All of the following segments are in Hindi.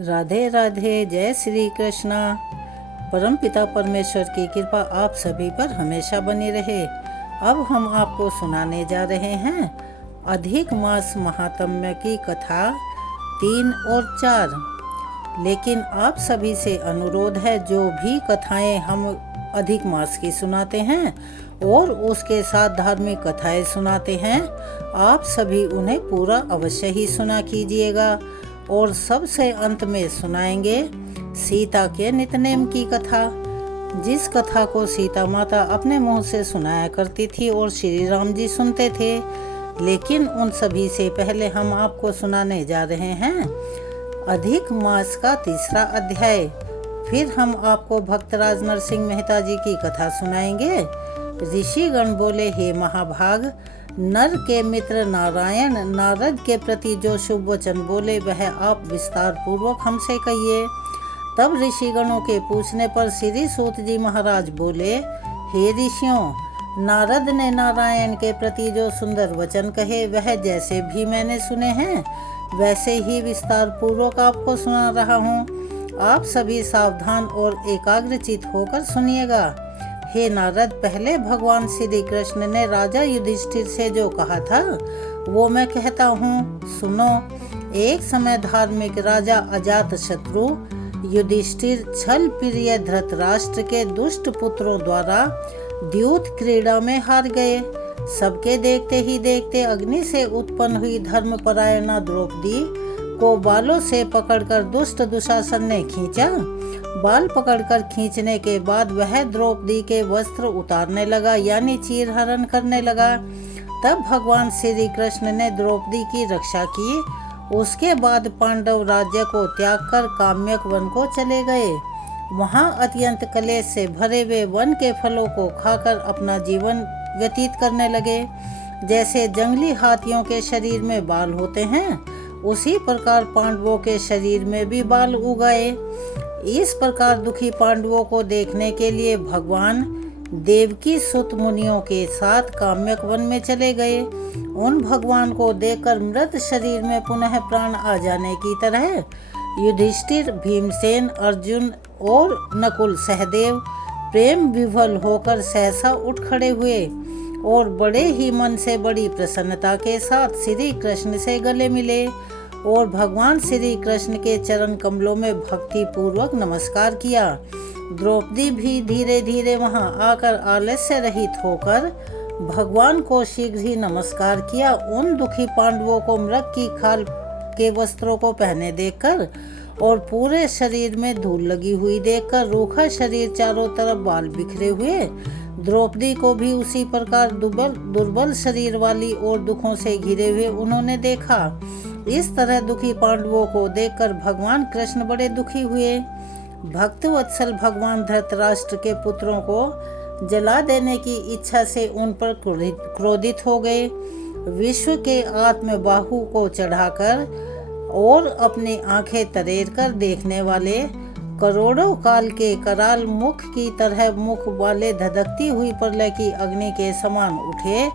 राधे राधे। जय श्री कृष्णा। परमपिता परमेश्वर की कृपा आप सभी पर हमेशा बनी रहे। अब हम आपको सुनाने जा रहे हैं अधिक मास महात्म्य की कथा 3 और 4। लेकिन आप सभी से अनुरोध है, जो भी कथाएं हम अधिक मास की सुनाते हैं और उसके साथ धार्मिक कथाएं सुनाते हैं, आप सभी उन्हें पूरा अवश्य ही सुना कीजिएगा। और सबसे अंत में सुनाएंगे सीता के नितनेम की कथा, जिस कथा को सीता माता अपने मुंह से सुनाया करती थी और श्री राम जी सुनते थे। लेकिन उन सभी से पहले हम आपको सुनाने जा रहे हैं अधिक मास का 3रा अध्याय। फिर हम आपको भक्तराज नरसिंह मेहता जी की कथा सुनाएंगे। ऋषिगण बोले, हे महाभाग, नर के मित्र नारायण नारद के प्रति जो शुभ वचन बोले वह आप विस्तार पूर्वक हमसे कहिए। तब ऋषिगणों के पूछने पर श्री सूत जी महाराज बोले, हे ऋषियों, नारद ने नारायण के प्रति जो सुंदर वचन कहे वह जैसे भी मैंने सुने हैं वैसे ही विस्तार पूर्वक आपको सुना रहा हूँ। आप सभी सावधान और एकाग्रचित होकर सुनिएगा। हे नारद, पहले भगवान श्री कृष्ण ने राजा युधिष्ठिर से जो कहा था वो मैं कहता हूँ, सुनो। एक समय धार्मिक राजा अजातशत्रु युधिष्ठिर छल प्रिय धृतराष्ट्र के दुष्ट पुत्रों द्वारा द्यूत क्रीड़ा में हार गए। सबके देखते ही देखते अग्नि से उत्पन्न हुई धर्मपरायणा द्रौपदी को बालों से पकड़कर दुष्ट दुशासन ने खींचा। बाल पकड़कर खींचने के बाद वह द्रौपदी के वस्त्र उतारने लगा, यानी चीरहरण करने लगा। तब भगवान श्री कृष्ण ने द्रौपदी की रक्षा की। उसके बाद पांडव राज्य को त्याग कर काम्यक वन को चले गए। वहां अत्यंत क्लेश से भरे हुए वन के फलों को खाकर अपना जीवन व्यतीत करने लगे। जैसे जंगली हाथियों के शरीर में बाल होते हैं, उसी प्रकार पांडवों के शरीर में भी बाल उगाए। इस प्रकार दुखी पांडवों को देखने के लिए भगवान देवकी सुत मुनियों के साथ काम्यक वन में चले गए। उन भगवान को देखकर मृत शरीर में पुनः प्राण आ जाने की तरह युधिष्ठिर, भीमसेन, अर्जुन और नकुल सहदेव प्रेम विभल होकर सहसा उठ खड़े हुए और बड़े ही मन से बड़ी प्रसन्नता के साथ श्री कृष्ण से गले मिले और भगवान श्री कृष्ण के चरण कमलों में भक्ति पूर्वक नमस्कार किया। द्रौपदी भी धीरे धीरे वहां आकर आलस्य रहित होकर भगवान को शीघ्र ही नमस्कार किया। उन दुखी पांडवों को मृग की खाल के वस्त्रों को पहने देखकर और पूरे शरीर में धूल लगी हुई देखकर, रूखा शरीर, चारों तरफ बाल बिखरे हुए द्रौपदी को भी उसी प्रकार दुर्बल शरीर वाली और दुखों से घिरे हुए उन्होंने देखा। इस तरह दुखी पांडवों को देखकर भगवान कृष्ण बड़े दुखी हुए। भक्तवत्सल भगवान धृतराष्ट्र के पुत्रों को जला देने की इच्छा से उन पर क्रोधित हो गए। विश्व के आत्म बाहु को चढ़ाकर और अपनी आंखें तरेर कर देखने वाले करोड़ों काल के कराल मुख की तरह मुख वाले धधकती हुई प्रलय की अग्नि के समान उठे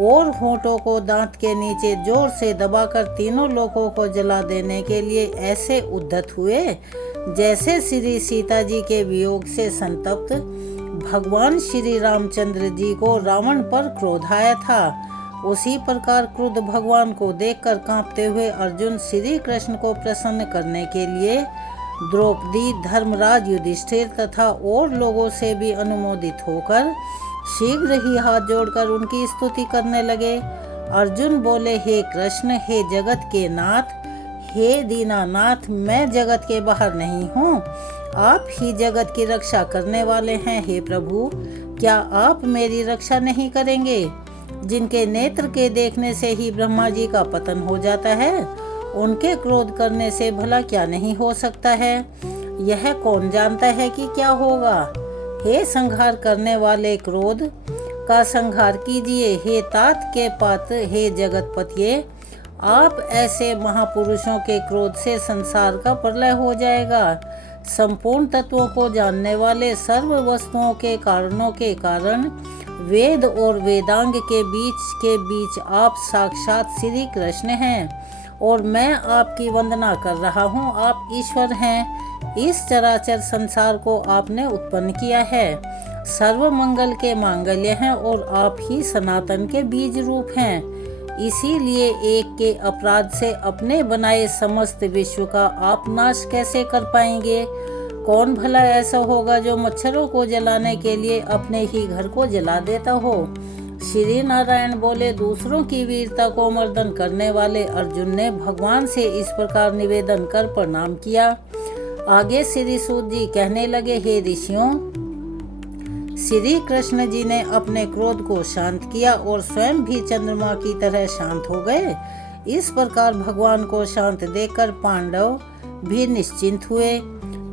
और होठों को दांत के नीचे जोर से दबाकर तीनों लोगों को जला देने के लिए ऐसे उद्धत हुए जैसे श्री सीता जी के वियोग से संतप्त भगवान श्री रामचंद्र जी को रावण पर क्रोध आया था। उसी प्रकार क्रुद्ध भगवान को देखकर कांपते हुए अर्जुन श्री कृष्ण को प्रसन्न करने के लिए द्रौपदी, धर्मराज युधिष्ठिर तथा और लोगों से भी अनुमोदित होकर शीघ्र ही हाथ जोड़कर उनकी स्तुति करने लगे। अर्जुन बोले, हे कृष्ण, हे जगत के नाथ, हे दीनानाथ, मैं जगत के बाहर नहीं हूँ, आप ही जगत की रक्षा करने वाले हैं। हे प्रभु, क्या आप मेरी रक्षा नहीं करेंगे? जिनके नेत्र के देखने से ही ब्रह्मा जी का पतन हो जाता है, उनके क्रोध करने से भला क्या नहीं हो सकता है? यह कौन जानता है कि क्या होगा? हे संहार करने वाले, क्रोध का संहार कीजिए। हे तात के पात, हे जगतपतिये, आप ऐसे महापुरुषों के क्रोध से संसार का प्रलय हो जाएगा। संपूर्ण तत्वों को जानने वाले, सर्व वस्तुओं के कारणों के कारण, वेद और वेदांग के बीच आप साक्षात श्री कृष्ण हैं और मैं आपकी वंदना कर रहा हूँ। आप ईश्वर हैं। इस चराचर संसार को आपने उत्पन्न किया है। सर्व मंगल के मांगल्य हैं और आप ही सनातन के बीज रूप हैं। इसीलिए एक के अपराध से अपने बनाए समस्त विश्व का आप नाश कैसे कर पाएंगे? कौन भला ऐसा होगा जो मच्छरों को जलाने के लिए अपने ही घर को जला देता हो? श्री नारायण बोले, दूसरों की वीरता को मर्दन करने वाले अर्जुन ने भगवान से इस प्रकार निवेदन कर प्रणाम किया। आगे श्री सूत जी कहने लगे, हे ऋषियों, श्री कृष्ण जी ने अपने क्रोध को शांत किया और स्वयं भी चंद्रमा की तरह शांत हो गए। इस प्रकार भगवान को शांत देखकर पांडव भी निश्चिंत हुए।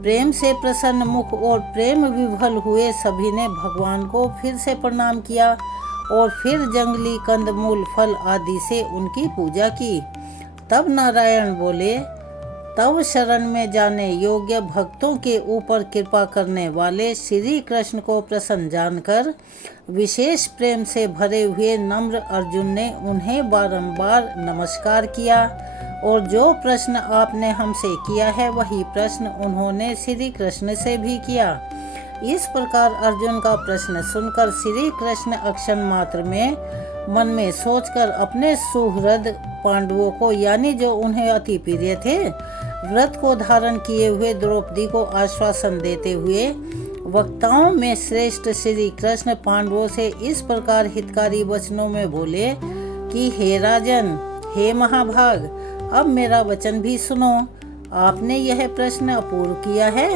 प्रेम से प्रसन्न मुख और प्रेम विभल हुए सभी ने भगवान को फिर से प्रणाम किया और फिर जंगली कंदमूल फल आदि से उनकी पूजा की। तब नारायण बोले, तब शरण में जाने योग्य भक्तों के ऊपर कृपा करने वाले श्री कृष्ण को प्रसन्न जानकर विशेष प्रेम से भरे हुए नम्र अर्जुन ने उन्हें बारंबार नमस्कार किया और जो प्रश्न आपने हमसे किया है वही प्रश्न उन्होंने श्री कृष्ण से भी किया। इस प्रकार अर्जुन का प्रश्न सुनकर श्री कृष्ण अक्षण मात्र में मन में सोचकर अपने सुहृद पांडवों को, यानी जो उन्हें अति प्रिय थे, व्रत को धारण किए हुए द्रौपदी को आश्वासन देते हुए वक्ताओं में श्रेष्ठ श्री कृष्ण पांडवों से इस प्रकार हितकारी वचनों में बोले कि हे राजन, हे महाभाग, अब मेरा वचन भी सुनो। आपने यह प्रश्न अपूर्व किया है,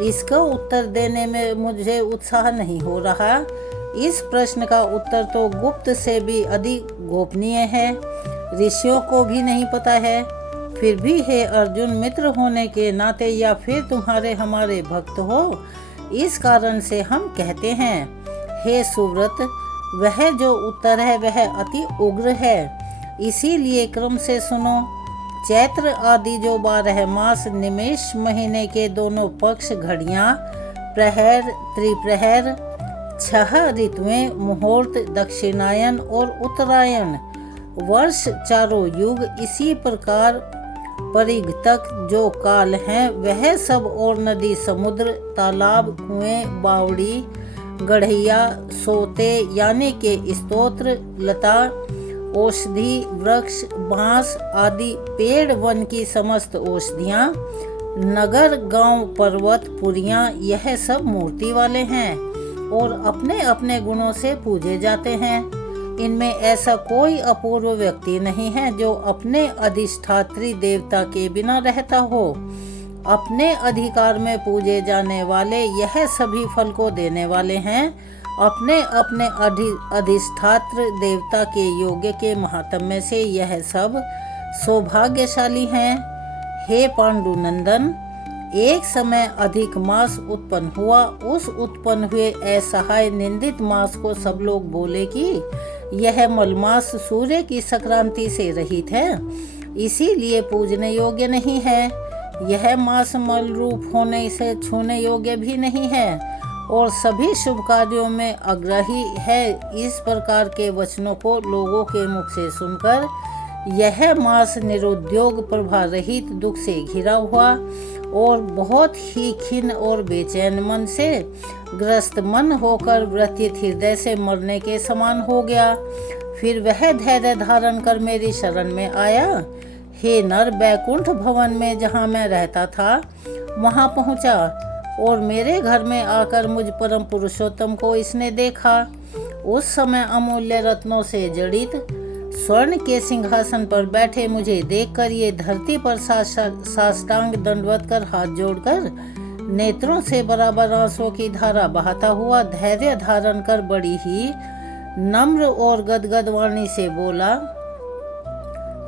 इसका उत्तर देने में मुझे उत्साह नहीं हो रहा। इस प्रश्न का उत्तर तो गुप्त से भी अधिक गोपनीय है, ऋषियों को भी नहीं पता है। फिर भी हे अर्जुन, मित्र होने के नाते या फिर तुम्हारे हमारे भक्त हो, इस कारण से हम कहते हैं, हे सुव्रत, वह जो उत्तर है वह अति उग्र है, इसीलिए क्रम से सुनो। चैत्र आदि जो 12 मास निमेष महीने के दोनों पक्ष, घड़ियां, प्रहर, त्रिप्रहर, 6 ऋतुएं, मुहूर्त, दक्षिणायन और उत्तरायण, वर्ष, चारों युग, इसी प्रकार परिघ तक जो काल हैं वह सब, और नदी, समुद्र, तालाब, कुएं, बावड़ी, गढ़िया, सोते यानी के स्तोत्र, लता, औषधि, वृक्ष, बांस आदि पेड़, वन की समस्त औषधियाँ, नगर, गांव, पर्वत, पुरियाँ, यह सब मूर्ति वाले हैं और अपने अपने गुणों से पूजे जाते हैं। इनमें ऐसा कोई अपूर्व व्यक्ति नहीं है जो अपने अधिष्ठात्री देवता के बिना रहता हो। अपने अधिकार में पूजे जाने वाले यह सभी फल को देने वाले हैं। अपने अपने अधिष्ठात्र देवता के योग्य के महात्म्य से यह सब सौभाग्यशाली हैं। हे पांडुनंदन, एक समय अधिक मास उत्पन्न हुआ। उस उत्पन्न हुए असहाय निंदित मास को सब लोग बोले कि यह मलमास सूर्य की संक्रांति से रहित है, इसीलिए पूजने योग्य नहीं है। यह मास मल रूप होने से छूने योग्य भी नहीं है और सभी शुभ कार्यों में अग्रही है। इस प्रकार के वचनों को लोगों के मुख से सुनकर यह मास निरुद्योग, प्रभा रहित, दुख से घिरा हुआ और बहुत ही खिन्न और बेचैन मन से ग्रस्त मन होकर व्यथित हृदय से मरने के समान हो गया। फिर वह धैर्य धारण कर मेरी शरण में आया। हे नर, बैकुंठ भवन में जहाँ मैं रहता था वहाँ पहुँचा और मेरे घर में आकर मुझ परम पुरुषोत्तम को इसने देखा। उस समय अमूल्य रत्नों से जड़ित स्वर्ण के सिंहासन पर बैठे मुझे देखकर ये धरती पर साष्टांग दंडवत कर हाथ जोड़कर नेत्रों से बराबर आंसुओं की धारा बहाता हुआ धैर्य धारण कर बड़ी ही नम्र और गदगद वाणी से बोला।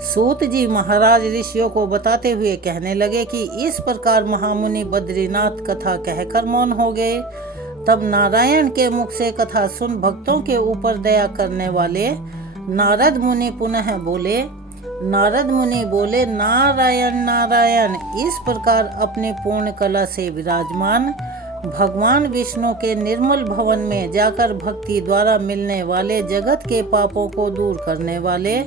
सूत जी महाराज ऋषियों को बताते हुए कहने लगे कि इस प्रकार महामुनि बद्रीनाथ कथा कहकर मौन हो गए। तब नारायण के मुख से कथा सुन भक्तों के ऊपर दया करने वाले नारद मुनि पुनः बोले। नारद मुनि बोले, नारायण नारायण। इस प्रकार अपने पूर्ण कला से विराजमान भगवान विष्णु के निर्मल भवन में जाकर भक्ति द्वारा मिलने वाले जगत के पापों को दूर करने वाले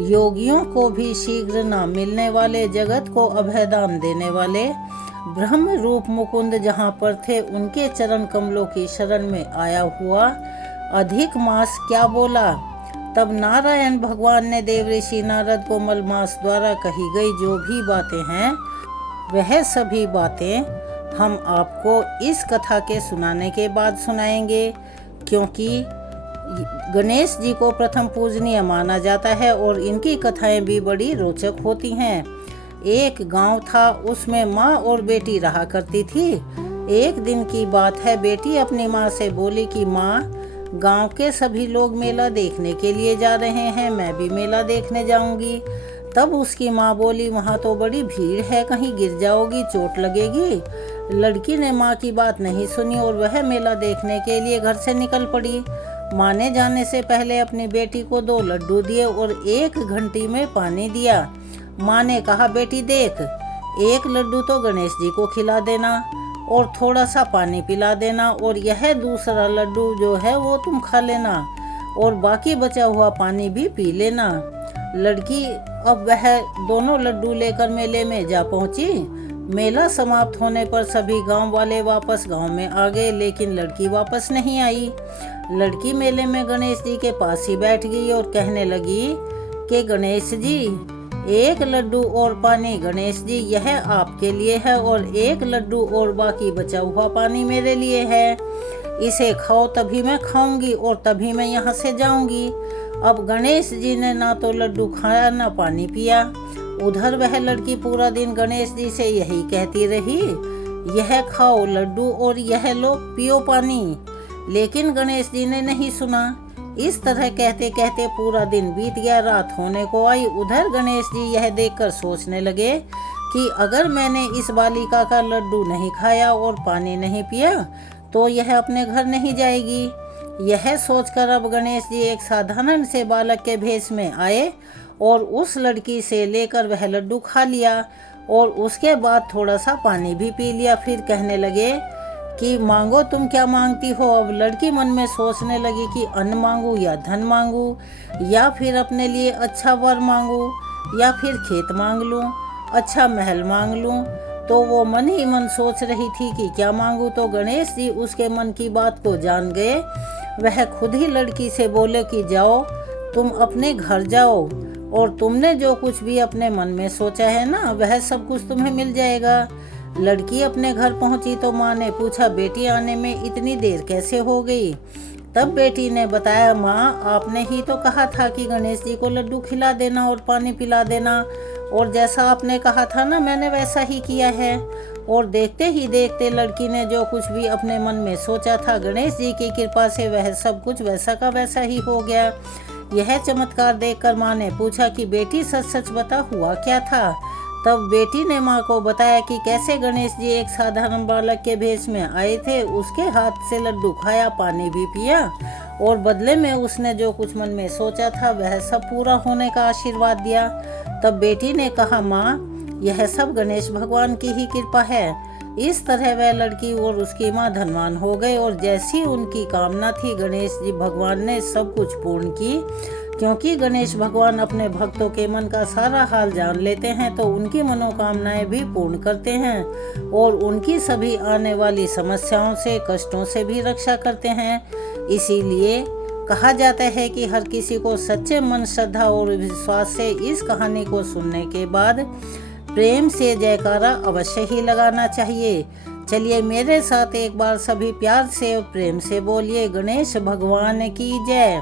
योगियों को भी शीघ्र न मिलने वाले, जगत को अभयदान देने वाले ब्रह्म रूप मुकुंद जहाँ पर थे, उनके चरण कमलों की शरण में आया हुआ अधिक मास क्या बोला। तब नारायण भगवान ने देवऋषि नारद को मलमास द्वारा कही गई जो भी बातें हैं, वह सभी बातें हम आपको इस कथा के सुनाने के बाद सुनाएंगे, क्योंकि गणेश जी को प्रथम पूजनीय माना जाता है और इनकी कथाएं भी बड़ी रोचक होती हैं। एक गांव था, उसमें माँ और बेटी रहा करती थी। एक दिन की बात है, बेटी अपनी माँ से बोली कि माँ, गांव के सभी लोग मेला देखने के लिए जा रहे हैं, मैं भी मेला देखने जाऊंगी। तब उसकी माँ बोली, वहाँ तो बड़ी भीड़ है, कहीं गिर जाओगी, चोट लगेगी। लड़की ने माँ की बात नहीं सुनी और वह मेला देखने के लिए घर से निकल पड़ी। माँ ने जाने से पहले अपनी बेटी को 2 लड्डू दिए और 1 घंटी में पानी दिया। माँ ने कहा, बेटी देख, 1 लड्डू तो गणेश जी को खिला देना और थोड़ा सा पानी पिला देना, और यह दूसरा लड्डू जो है वो तुम खा लेना और बाकी बचा हुआ पानी भी पी लेना। लड़की अब वह दोनों लड्डू लेकर मेले में जा पहुंची। मेला समाप्त होने पर सभी गांव वाले वापस गांव में आ गए, लेकिन लड़की वापस नहीं आई। लड़की मेले में गणेश जी के पास ही बैठ गई और कहने लगी कि गणेश जी, 1 लड्डू और पानी गणेश जी, यह आपके लिए है, और 1 लड्डू और बाकी बचा हुआ पानी मेरे लिए है। इसे खाओ, तभी मैं खाऊंगी और तभी मैं यहाँ से जाऊंगी। अब गणेश जी ने ना तो लड्डू खाया ना पानी पिया। उधर वह लड़की पूरा दिन गणेश जी से यही कहती रही, यह खाओ लड्डू और यह लो पियो पानी, लेकिन गणेश जी ने नहीं सुना। इस तरह कहते कहते पूरा दिन बीत गया, रात होने को आई। उधर गणेश जी यह देखकर सोचने लगे कि अगर मैंने इस बालिका का लड्डू नहीं खाया और पानी नहीं पिया तो यह अपने घर नहीं जाएगी। यह सोचकर अब गणेश जी एक साधारण से बालक के भेष में आए और उस लड़की से लेकर वह लड्डू खा लिया और उसके बाद थोड़ा सा पानी भी पी लिया। फिर कहने लगे कि मांगो, तुम क्या मांगती हो। अब लड़की मन में सोचने लगी कि अन्न मांगू या धन मांगू, या फिर अपने लिए अच्छा वर मांगू, या फिर खेत मांग लूं, अच्छा महल मांग लूं। तो वो मन ही मन सोच रही थी कि क्या मांगू। तो गणेश जी उसके मन की बात को जान गए। वह खुद ही लड़की से बोले कि जाओ, तुम अपने घर जाओ और तुमने जो कुछ भी अपने मन में सोचा है ना, वह सब कुछ तुम्हें मिल जाएगा। लड़की अपने घर पहुंची तो माँ ने पूछा, बेटी आने में इतनी देर कैसे हो गई। तब बेटी ने बताया, माँ, आपने ही तो कहा था कि गणेश जी को लड्डू खिला देना और पानी पिला देना, और जैसा आपने कहा था ना, मैंने वैसा ही किया है। और देखते ही देखते लड़की ने जो कुछ भी अपने मन में सोचा था, गणेश जी की कृपा से वह सब कुछ वैसा का वैसा ही हो गया। यह चमत्कार देखकर माँ ने पूछा कि बेटी सच सच बता, हुआ क्या था। तब बेटी ने माँ को बताया कि कैसे गणेश जी एक साधारण बालक के भेष में आए थे, उसके हाथ से लड्डू खाया, पानी भी पिया, और बदले में उसने जो कुछ मन में सोचा था वह सब पूरा होने का आशीर्वाद दिया। तब बेटी ने कहा, माँ, यह सब गणेश भगवान की ही कृपा है। इस तरह वह लड़की और उसकी माँ धनवान हो गए, और जैसी उनकी कामना थी गणेश जी भगवान ने सब कुछ पूर्ण की। क्योंकि गणेश भगवान अपने भक्तों के मन का सारा हाल जान लेते हैं, तो उनकी मनोकामनाएं भी पूर्ण करते हैं और उनकी सभी आने वाली समस्याओं से, कष्टों से भी रक्षा करते हैं। इसीलिए कहा जाता है कि हर किसी को सच्चे मन, श्रद्धा और विश्वास से इस कहानी को सुनने के बाद प्रेम से जयकारा अवश्य ही लगाना चाहिए। चलिए मेरे साथ एक बार सभी प्यार से और प्रेम से बोलिए, गणेश भगवान की जय,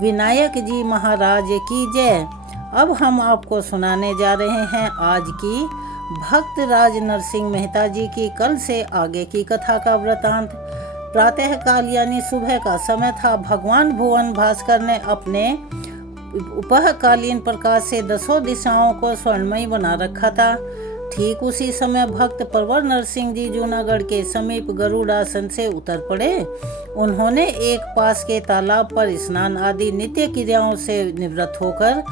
विनायक जी महाराज की जय। अब हम आपको सुनाने जा रहे हैं आज की भक्त राज नरसिंह मेहता जी की कल से आगे की कथा का वृतांत। प्रातः काल यानी सुबह का समय था। भगवान भुवन भास्कर ने अपने उपहकालीन प्रकाश से 10 दिशाओं को स्वर्णमयी बना रखा था। ठीक उसी समय भक्त परवर नरसिंह जी जूनागढ़ के समीप गरुड़ासन से उतर पड़े। उन्होंने एक पास के तालाब पर स्नान आदि नित्य क्रियाओं से निवृत्त होकर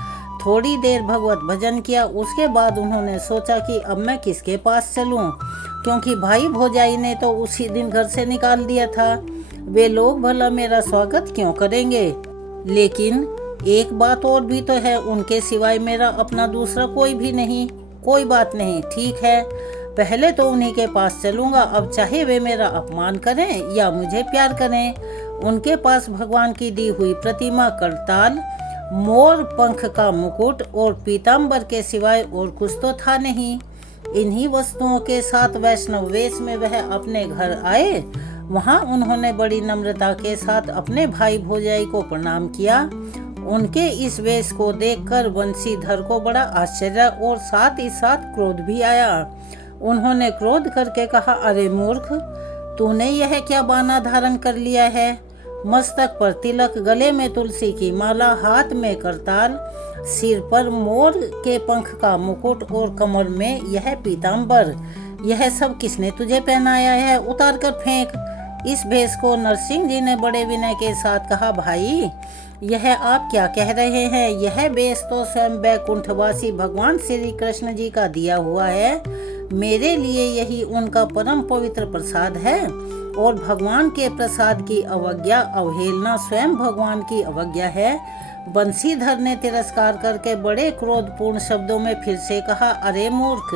थोड़ी देर भगवत भजन किया। उसके बाद उन्होंने सोचा कि अब मैं किसके पास चलूं, क्योंकि भाई भौजाई ने तो उसी दिन घर से निकाल दिया था। वे लोग भला मेरा स्वागत क्यों करेंगे। लेकिन एक बात और भी तो है, उनके सिवाय मेरा अपना दूसरा कोई भी नहीं। कोई बात नहीं, ठीक है, पहले तो उन्हीं के पास चलूँगा, अब चाहे वे मेरा अपमान करें या मुझे प्यार करें। उनके पास भगवान की दी हुई प्रतिमा, करताल, मोर पंख का मुकुट और पीताम्बर के सिवाय और कुछ तो था नहीं। इन्हीं वस्तुओं के साथ वैष्णव वेश में वह अपने घर आए। वहाँ उन्होंने बड़ी नम्रता के साथ अपने भाई भोजाई को प्रणाम किया। उनके इस वेश को देखकर बंशीधर को बड़ा आश्चर्य और साथ ही साथ क्रोध भी आया। उन्होंने क्रोध करके कहा, अरे मूर्ख, तूने यह क्या बाना धारण कर लिया है? मस्तक पर तिलक, गले में तुलसी की माला, हाथ में करताल, सिर पर मोर के पंख का मुकुट और कमर में यह पीताम्बर, यह सब किसने तुझे पहनाया है? उतार कर फेंक। इस भेष को नरसिंह जी ने बड़े विनय के साथ कहा, भाई यह आप क्या कह रहे हैं? यह भेष तो स्वयं बैकुंठवासी भगवान श्री कृष्ण जी का दिया हुआ है। मेरे लिए यही उनका परम पवित्र प्रसाद है और भगवान के प्रसाद की अवज्ञा, अवहेलना स्वयं भगवान की अवज्ञा है। बंशीधर ने तिरस्कार करके बड़े क्रोधपूर्ण शब्दों में फिर से कहा, अरे मूर्ख,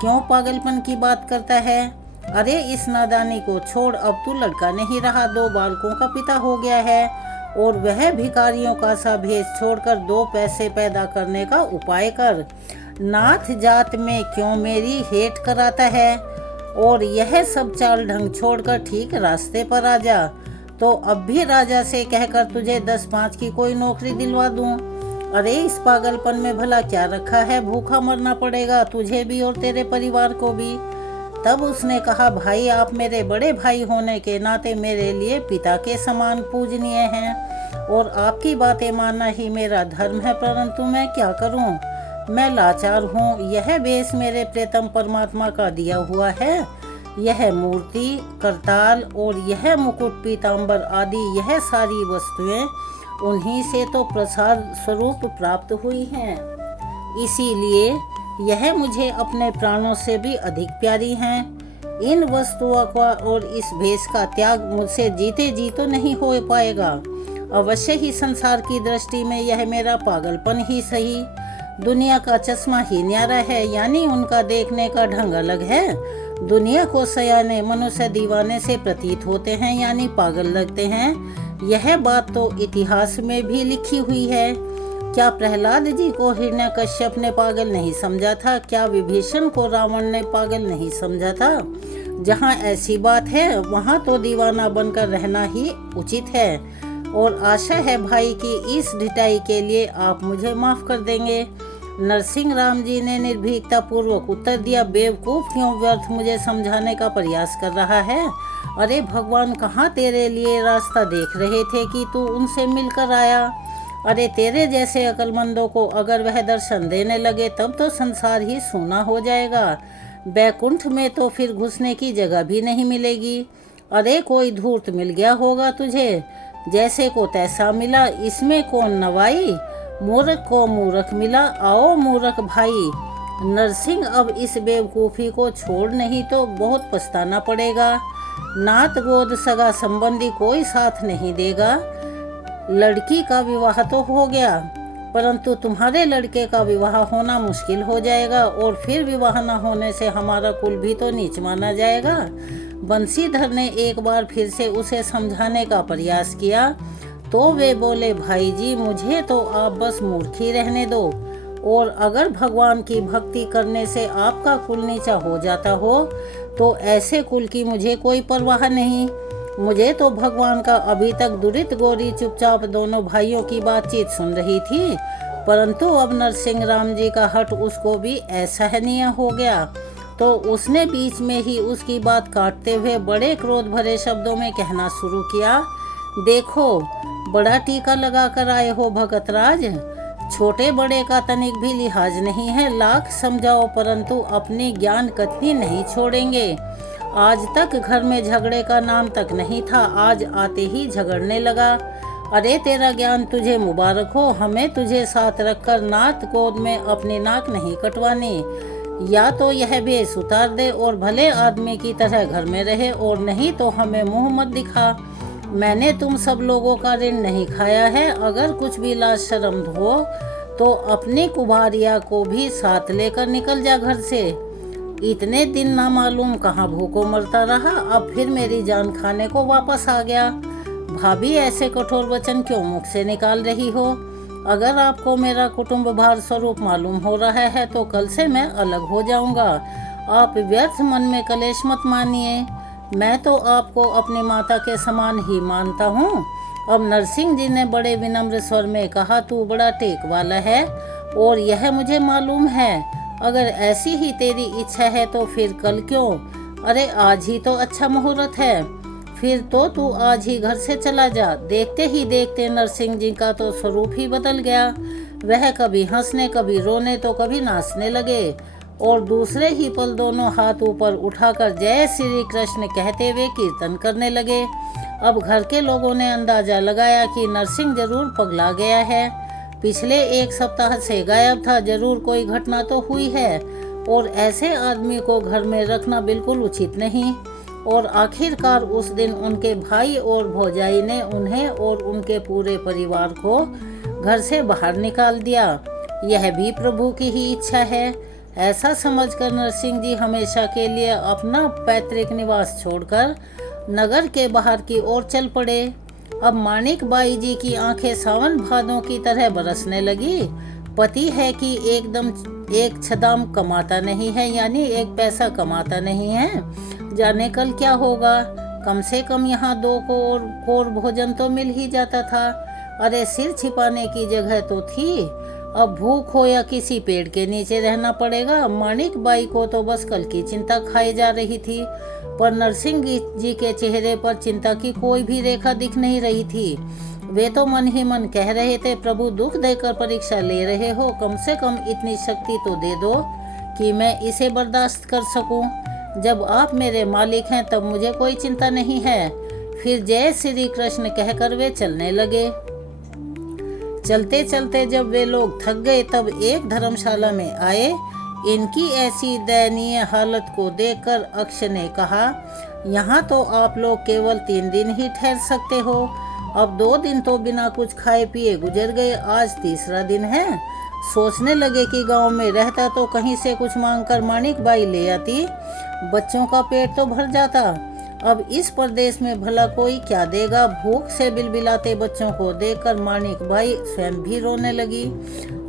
क्यों पागलपन की बात करता है? अरे इस नादानी को छोड़, अब तू लड़का नहीं रहा, 2 बालकों का पिता हो गया है और वह भिखारियों का सा भेष छोड़कर 2 पैसे पैदा करने का उपाय कर। नाथ जात में क्यों मेरी हेट कराता है? और यह सब चाल ढंग छोड़कर ठीक रास्ते पर आ जा, तो अब भी राजा से कहकर तुझे 10-5 की कोई नौकरी दिलवा दूं। अरे इस पागलपन में भला क्या रखा है? भूखा मरना पड़ेगा तुझे भी और तेरे परिवार को भी। तब उसने कहा, भाई आप मेरे बड़े भाई होने के नाते मेरे लिए पिता के समान पूजनीय हैं और आपकी बातें मानना ही मेरा धर्म है, परंतु मैं क्या करूं? मैं लाचार हूँ। यह वेश मेरे प्रियतम परमात्मा का दिया हुआ है। यह मूर्ति, करताल और यह मुकुट, पीताम्बर आदि यह सारी वस्तुएं उन्हीं से तो प्रसाद स्वरूप प्राप्त हुई हैं। इसीलिए यह मुझे अपने प्राणों से भी अधिक प्यारी हैं। इन वस्तुओं का और इस भेष का त्याग मुझसे जीते जी तो नहीं हो पाएगा। अवश्य ही संसार की दृष्टि में यह मेरा पागलपन ही सही। दुनिया का चश्मा ही न्यारा है, यानी उनका देखने का ढंग अलग है। दुनिया को सयाने मनुष्य दीवाने से प्रतीत होते हैं, यानी पागल लगते हैं। यह बात तो इतिहास में भी लिखी हुई है। क्या प्रहलाद जी को हिरण्यकश्यप ने पागल नहीं समझा था? क्या विभीषण को रावण ने पागल नहीं समझा था? जहाँ ऐसी बात है वहाँ तो दीवाना बनकर रहना ही उचित है। और आशा है भाई कि इस ढिठाई के लिए आप मुझे माफ कर देंगे। नरसिंह राम जी ने निर्भीकता पूर्वक उत्तर दिया, बेवकूफ, क्यों व्यर्थ मुझे समझाने का प्रयास कर रहा है? अरे भगवान कहाँ तेरे लिए रास्ता देख रहे थे कि तू उनसे मिलकर आया? अरे तेरे जैसे अक्लमंदों को अगर वह दर्शन देने लगे तब तो संसार ही सूना हो जाएगा। बैकुंठ में तो फिर घुसने की जगह भी नहीं मिलेगी। अरे कोई धूर्त मिल गया होगा तुझे, जैसे को तैसा मिला, इसमें कौन नवाई? मूर्ख को मूर्ख मिला, आओ मूर्ख भाई। नरसिंह अब इस बेवकूफ़ी को छोड़, नहीं तो बहुत पछताना पड़ेगा। नात गोद सगा संबंधी कोई साथ नहीं देगा। लड़की का विवाह तो हो गया, परंतु तुम्हारे लड़के का विवाह होना मुश्किल हो जाएगा और फिर विवाह न होने से हमारा कुल भी तो नीच माना जाएगा। बंशीधर ने एक बार फिर से उसे समझाने का प्रयास किया तो वे बोले, भाई जी मुझे तो आप बस मूर्खी रहने दो, और अगर भगवान की भक्ति करने से आपका कुल नीचा हो जाता हो तो ऐसे कुल की मुझे कोई परवाह नहीं। मुझे तो भगवान का अभी तक दुरित गौरी चुपचाप दोनों भाइयों की बातचीत सुन रही थी, परंतु अब नरसिंह राम जी का हठ उसको भी असहनीय हो गया, तो उसने बीच में ही उसकी बात काटते हुए बड़े क्रोध भरे शब्दों में कहना शुरू किया, देखो बड़ा टीका लगा कर आए हो भगतराज, छोटे बड़े का तनिक भी लिहाज नहीं है। लाख समझाओ परंतु अपनी ज्ञान कतनी नहीं छोड़ेंगे। आज तक घर में झगड़े का नाम तक नहीं था, आज आते ही झगड़ने लगा। अरे तेरा ज्ञान तुझे मुबारक हो, हमें तुझे साथ रखकर नात गोद में अपनी नाक नहीं कटवानी। या तो यह भेष उतार दे और भले आदमी की तरह घर में रहे, और नहीं तो हमें मुंह मत दिखा। मैंने तुम सब लोगों का ऋण नहीं खाया है। अगर कुछ भी लाज शर्म हो तो अपनी कुम्हारिया को भी साथ लेकर निकल जा घर से। इतने दिन ना मालूम कहाँ भूखों मरता रहा, अब फिर मेरी जान खाने को वापस आ गया। भाभी, ऐसे कठोर वचन क्यों मुख से निकाल रही हो? अगर आपको मेरा कुटुंब भार स्वरूप मालूम हो रहा है तो कल से मैं अलग हो जाऊंगा। आप व्यर्थ मन में कलेश मत मानिए। मैं तो आपको अपनी माता के समान ही मानता हूँ। अब नरसिंह जी ने बड़े विनम्र स्वर में कहा, तू बड़ा टेक वाला है और यह मुझे मालूम है। अगर ऐसी ही तेरी इच्छा है तो फिर कल क्यों? अरे आज ही तो अच्छा मुहूर्त है। फिर तो तू आज ही घर से चला जा। देखते ही देखते नरसिंह जी का तो स्वरूप ही बदल गया। वह कभी हंसने, कभी रोने तो कभी नाचने लगे और दूसरे ही पल दोनों हाथ ऊपर उठाकर जय श्री कृष्ण कहते हुए कीर्तन करने लगे। अब घर के लोगों ने अंदाजा लगाया कि नरसिंह जरूर पगला गया है। पिछले 1 सप्ताह से गायब था, जरूर कोई घटना तो हुई है और ऐसे आदमी को घर में रखना बिल्कुल उचित नहीं। और आखिरकार उस दिन उनके भाई और भौजाई ने उन्हें और उनके पूरे परिवार को घर से बाहर निकाल दिया। यह भी प्रभु की ही इच्छा है। ऐसा समझकर नरसिंह जी हमेशा के लिए अपना पैतृक निवास छोड़कर नगर के बाहर की ओर चल पड़े। अब माणिक बाई जी की आंखें सावन भादों की तरह बरसने लगी। पति है कि एकदम एक छदाम कमाता नहीं है, यानी एक पैसा कमाता नहीं है। जाने कल क्या होगा। कम से कम यहाँ 2 कोर भोजन तो मिल ही जाता था। अरे सिर छिपाने की जगह तो थी। अब भूख हो या किसी पेड़ के नीचे रहना पड़ेगा। माणिक बाई को तो बस कल की चिंता खाई जा रही थी, पर नरसिंह जी के चेहरे पर चिंता की कोई भी रेखा दिख नहीं रही थी। वे तो मन ही मन कह रहे थे, प्रभु दुख देकर परीक्षा ले रहे हो, कम से कम इतनी शक्ति तो दे दो कि मैं इसे बर्दाश्त कर सकूं। जब आप मेरे मालिक हैं तब मुझे कोई चिंता नहीं है। फिर जय श्री कृष्ण कहकर वे चलने लगे। चलते चलते जब वे लोग थक गए तब एक धर्मशाला में आए। इनकी ऐसी दयनीय हालत को देखकर अक्ष ने कहा, यहाँ तो आप लोग केवल 3 दिन ही ठहर सकते हो। अब 2 दिन तो बिना कुछ खाए पिए गुजर गए, आज तीसरा दिन है। सोचने लगे कि गांव में रहता तो कहीं से कुछ मांगकर माणिक बाई ले आती, बच्चों का पेट तो भर जाता। अब इस प्रदेश में भला कोई क्या देगा। भूख से बिलबिलाते बच्चों को देखकर माणिक बाई स्वयं भी रोने लगी।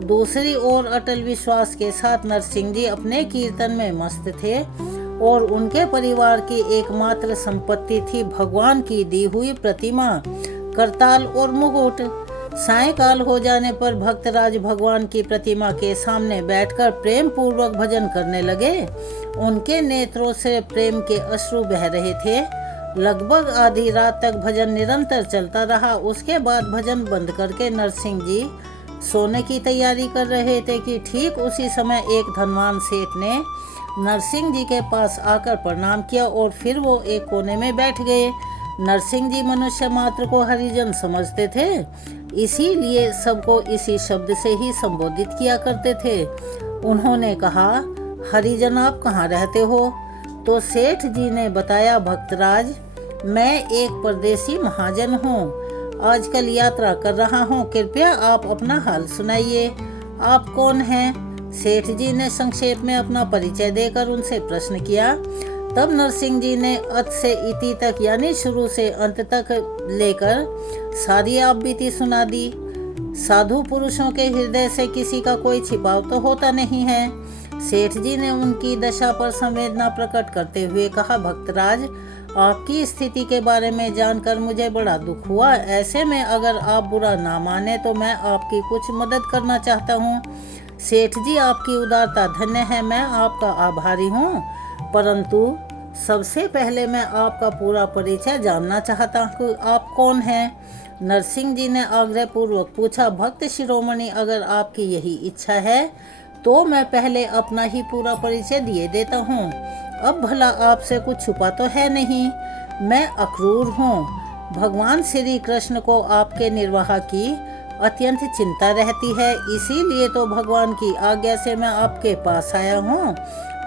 दूसरी ओर अटल विश्वास के साथ नरसिंह जी अपने कीर्तन में मस्त थे और उनके परिवार की एकमात्र संपत्ति थी भगवान की दी हुई प्रतिमा, करताल और मुकुट। सायंकाल हो जाने पर भक्तराज भगवान की प्रतिमा के सामने बैठकर प्रेम पूर्वक भजन करने लगे। उनके नेत्रों से प्रेम के अश्रु बह रहे थे। लगभग आधी रात तक भजन निरंतर चलता रहा। उसके बाद भजन बंद करके नरसिंह जी सोने की तैयारी कर रहे थे कि ठीक उसी समय एक धनवान सेठ ने नरसिंह जी के पास आकर प्रणाम किया और फिर वो एक कोने में बैठ गए। नरसिंह जी मनुष्य मात्र को हरिजन समझते थे, इसीलिए सबको इसी शब्द से ही संबोधित किया करते थे। उन्होंने कहा, हरिजन आप कहाँ रहते हो? तो सेठ जी ने बताया, भक्तराज मैं एक परदेसी महाजन हूँ, आजकल यात्रा कर रहा हूँ, कृपया आप अपना हाल सुनाइए। आप कौन हैं? सेठ जी ने संक्षेप में अपना परिचय देकर उनसे प्रश्न किया। तब नरसिंह जी ने अत से इति तक यानी शुरू से अंत तक लेकर सारी आप बीती सुना दी। साधु पुरुषों के हृदय से किसी का कोई छिपाव तो होता नहीं है। सेठ जी ने उनकी दशा पर संवेदना प्रकट करते हुए कहा, भक्तराज आपकी स्थिति के बारे में जानकर मुझे बड़ा दुख हुआ। ऐसे में अगर आप बुरा ना माने तो मैं आपकी कुछ मदद करना चाहता हूँ। सेठ जी आपकी उदारता धन्य है, मैं आपका आभारी हूँ, परंतु सबसे पहले मैं आपका पूरा परिचय जानना चाहता हूँ, आप कौन हैं? नरसिंह जी ने आग्रह पूर्वक पूछा। भक्त शिरोमणि, अगर आपकी यही इच्छा है तो मैं पहले अपना ही पूरा परिचय दिए देता हूँ। अब भला आपसे कुछ छुपा तो है नहीं। मैं अक्रूर हूँ। भगवान श्री कृष्ण को आपके निर्वाह की अत्यंत चिंता रहती है, इसीलिए तो भगवान की आज्ञा से मैं आपके पास आया हूँ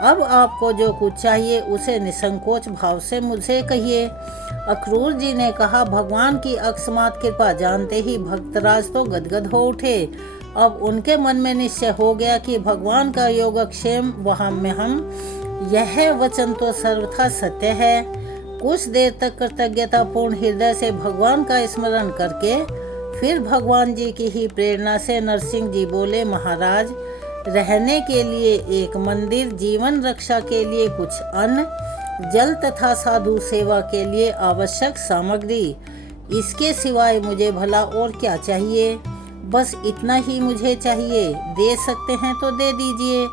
अब आपको जो कुछ चाहिए उसे निसंकोच भाव से मुझसे कहिए। अक्रूर जी ने कहा, भगवान की अकस्मात कृपा जानते ही भक्तराज तो गदगद हो उठे। अब उनके मन में निश्चय हो गया कि भगवान का योगक्षेम वहाँ में हम, यह वचन तो सर्वथा सत्य है। कुछ देर तक कृतज्ञतापूर्ण हृदय से भगवान का स्मरण करके फिर भगवान जी की ही प्रेरणा से नरसिंह जी बोले, महाराज, रहने के लिए एक मंदिर, जीवन रक्षा के लिए कुछ अन्न, जल तथा साधु सेवा के लिए आवश्यक सामग्री, इसके सिवाय मुझे भला और क्या चाहिए? बस इतना ही मुझे चाहिए। दे सकते हैं तो दे दीजिए।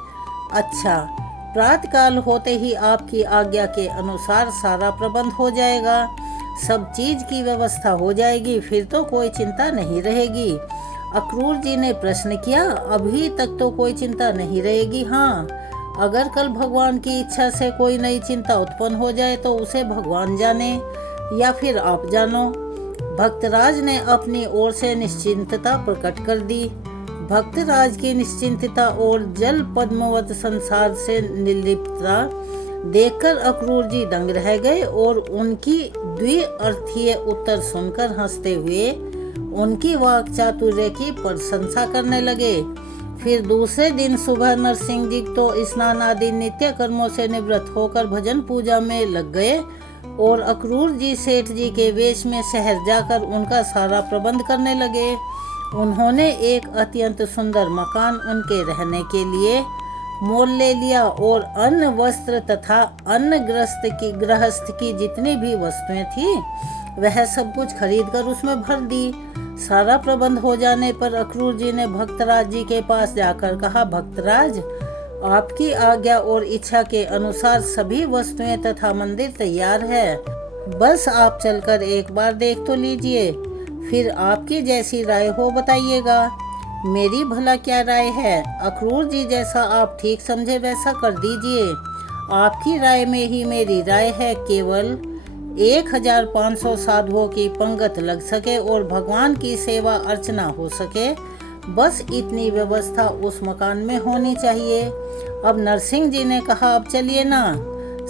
अच्छा, प्रातःकाल होते ही आपकी आज्ञा के अनुसार सारा प्रबंध हो जाएगा, सब चीज की व्यवस्था हो जाएगी, फिर तो कोई चिंता नहीं रहेगी। अक्रूर जी ने प्रश्न किया, अभी तक तो कोई चिंता नहीं रहेगी। हाँ, अगर कल भगवान की इच्छा से कोई नई चिंता उत्पन्न हो जाए तो उसे भगवान जाने या फिर आप जानो। भक्तराज ने अपनी ओर से निश्चिंतता प्रकट कर दी। भक्तराज की निश्चिंतता और जल पद्मवत संसार से निर्लिप्तता देखकर अक्रूर जी दंग रह गए और उनकी द्विअर्थीय उत्तर सुनकर हंसते हुए उनकी वाक चातुर्य की प्रशंसा करने लगे। फिर दूसरे दिन सुबह नरसिंह जी तो स्नान आदि नित्य कर्मों से निवृत्त होकर भजन पूजा में लग गए और अक्रूर जी सेठ जी के वेश में शहर जाकर उनका सारा प्रबंध करने लगे। उन्होंने एक अत्यंत सुंदर मकान उनके रहने के लिए मोल ले लिया और अन्न, वस्त्र तथा अन्न गृहस्थ की जितनी भी वस्तुएं थी वह सब कुछ खरीदकर उसमें भर दी। सारा प्रबंध हो जाने पर अक्रूर जी ने भक्तराज जी के पास जाकर कहा, भक्तराज, आपकी आज्ञा और इच्छा के अनुसार सभी वस्तुएं तथा मंदिर तैयार है, बस आप चलकर एक बार देख तो लीजिए, फिर आपकी जैसी राय हो बताइएगा। मेरी भला क्या राय है? अक्रूर जी, जैसा आप ठीक समझे वैसा कर दीजिए। आपकी राय में ही मेरी राय है। केवल 1500 साधुओं की पंगत लग सके और भगवान की सेवा अर्चना हो सके, बस इतनी व्यवस्था उस मकान में होनी चाहिए। अब नरसिंह जी ने कहा, अब चलिए ना,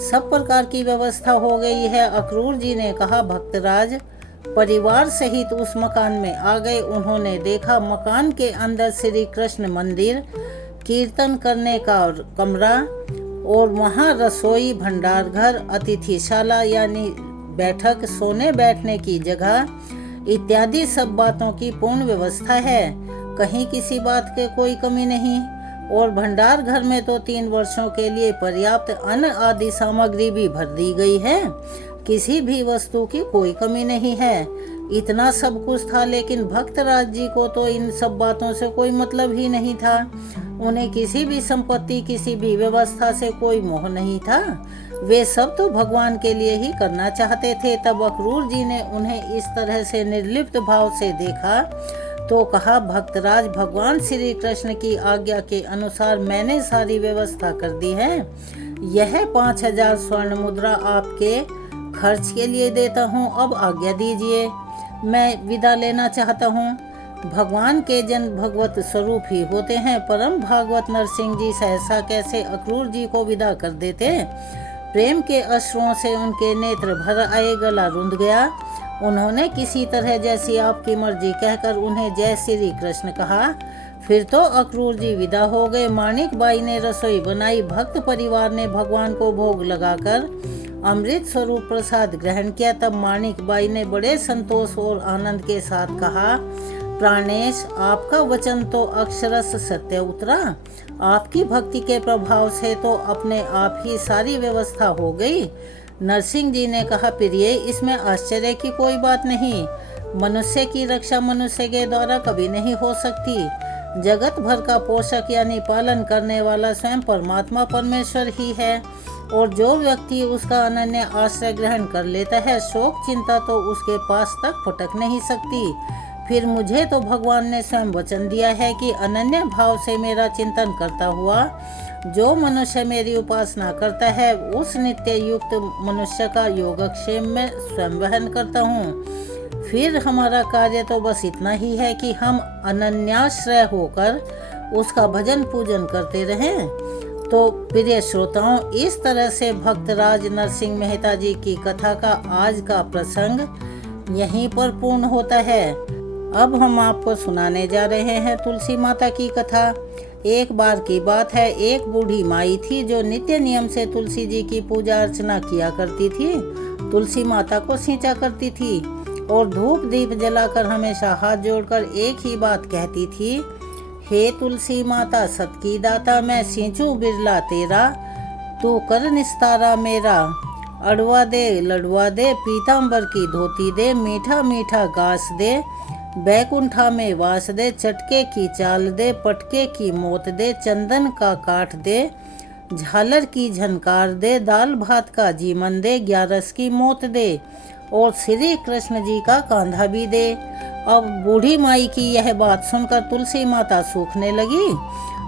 सब प्रकार की व्यवस्था हो गई है। अक्रूर जी ने कहा, भक्तराज परिवार सहित उस मकान में आ गए। उन्होंने देखा मकान के अंदर श्री कृष्ण मंदिर, कीर्तन करने का कमरा और वहाँ रसोई, भंडार घर, अतिथिशाला यानी बैठक, सोने बैठने की जगह इत्यादि सब बातों की पूर्ण व्यवस्था है। कहीं किसी बात के कोई कमी नहीं। और भंडार घर में तो 3 वर्षों के लिए पर्याप्त अन्न आदि सामग्री भी भर दी गई है। किसी भी वस्तु की कोई कमी नहीं है। इतना सब कुछ था, लेकिन भक्तराज जी को तो इन सब बातों से कोई मतलब ही नहीं था। उन्हें किसी भी संपत्ति, किसी भी व्यवस्था से कोई मोह नहीं था। वे सब तो भगवान के लिए ही करना चाहते थे। तब अक्रूर जी ने उन्हें इस तरह से निर्लिप्त भाव से देखा तो कहा, भक्तराज, भगवान श्री कृष्ण की आज्ञा के अनुसार मैंने सारी व्यवस्था कर दी है। यह 5000 स्वर्ण मुद्रा आपके खर्च के लिए देता हूँ। अब आज्ञा दीजिए, मैं विदा लेना चाहता हूँ। भगवान के जन भगवत स्वरूप ही होते हैं। परम भागवत नरसिंह जी सहसा कैसे अक्रूर जी को विदा कर देते। प्रेम के अश्रुओं से उनके नेत्र भर आए, गला रुंध गया। उन्होंने किसी तरह जैसी आपकी मर्जी कहकर उन्हें जय श्री कृष्ण कहा। फिर तो अक्रूर जी विदा हो गए। माणिक बाई ने रसोई बनाई। भक्त परिवार ने भगवान को भोग लगाकर अमृत स्वरूप प्रसाद ग्रहण किया। तब माणिक बाई ने बड़े संतोष और आनंद के साथ कहा, प्राणेश, आपका वचन तो अक्षरश सत्य उतरा। आपकी भक्ति के प्रभाव से तो अपने आप ही सारी व्यवस्था हो गई। नरसिंह जी ने कहा, प्रिय, इसमें आश्चर्य की कोई बात नहीं। मनुष्य की रक्षा मनुष्य के द्वारा कभी नहीं हो सकती। जगत भर का पोषक यानी पालन करने वाला स्वयं परमात्मा परमेश्वर ही है, और जो व्यक्ति उसका अनन्य आश्रय ग्रहण कर लेता है, शोक चिंता तो उसके पास तक फटक नहीं सकती। फिर मुझे तो भगवान ने स्वयं वचन दिया है कि अनन्य भाव से मेरा चिंतन करता हुआ जो मनुष्य मेरी उपासना करता है, उस नित्य युक्त मनुष्य का योगक्षेम में स्वयं वहन करता हूँ। फिर हमारा कार्य तो बस इतना ही है कि हम अनन्याश्रय होकर उसका भजन पूजन करते रहें। तो प्रिय श्रोताओं, इस तरह से भक्तराज नरसिंह मेहता जी की कथा का आज का प्रसंग यहीं पर पूर्ण होता है। अब हम आपको सुनाने जा रहे हैं तुलसी माता की कथा। एक बार की बात है, एक बूढ़ी माई थी जो नित्य नियम से तुलसी जी की पूजा अर्चना किया करती थी, तुलसी माता को सींचा करती थी और धूप दीप जलाकर हमेशा हाथ जोड़कर एक ही बात कहती थी, हे तुलसी माता सत की दाता, मैं सींचूं बिरला तेरा, तू कर निस्तारा मेरा। अड़वा दे लड़वा दे, पीताम्बर की धोती दे, मीठा मीठा घास दे, बैकुंठा में वास दे, चटके की चाल दे, पटके की मोत दे, चंदन का काठ दे, झालर की झनकार दे, दाल भात का जीवन दे, 11 की मोत दे और श्री कृष्ण जी का कांधा भी दे। अब बूढ़ी माई की यह बात सुनकर तुलसी माता सूखने लगी।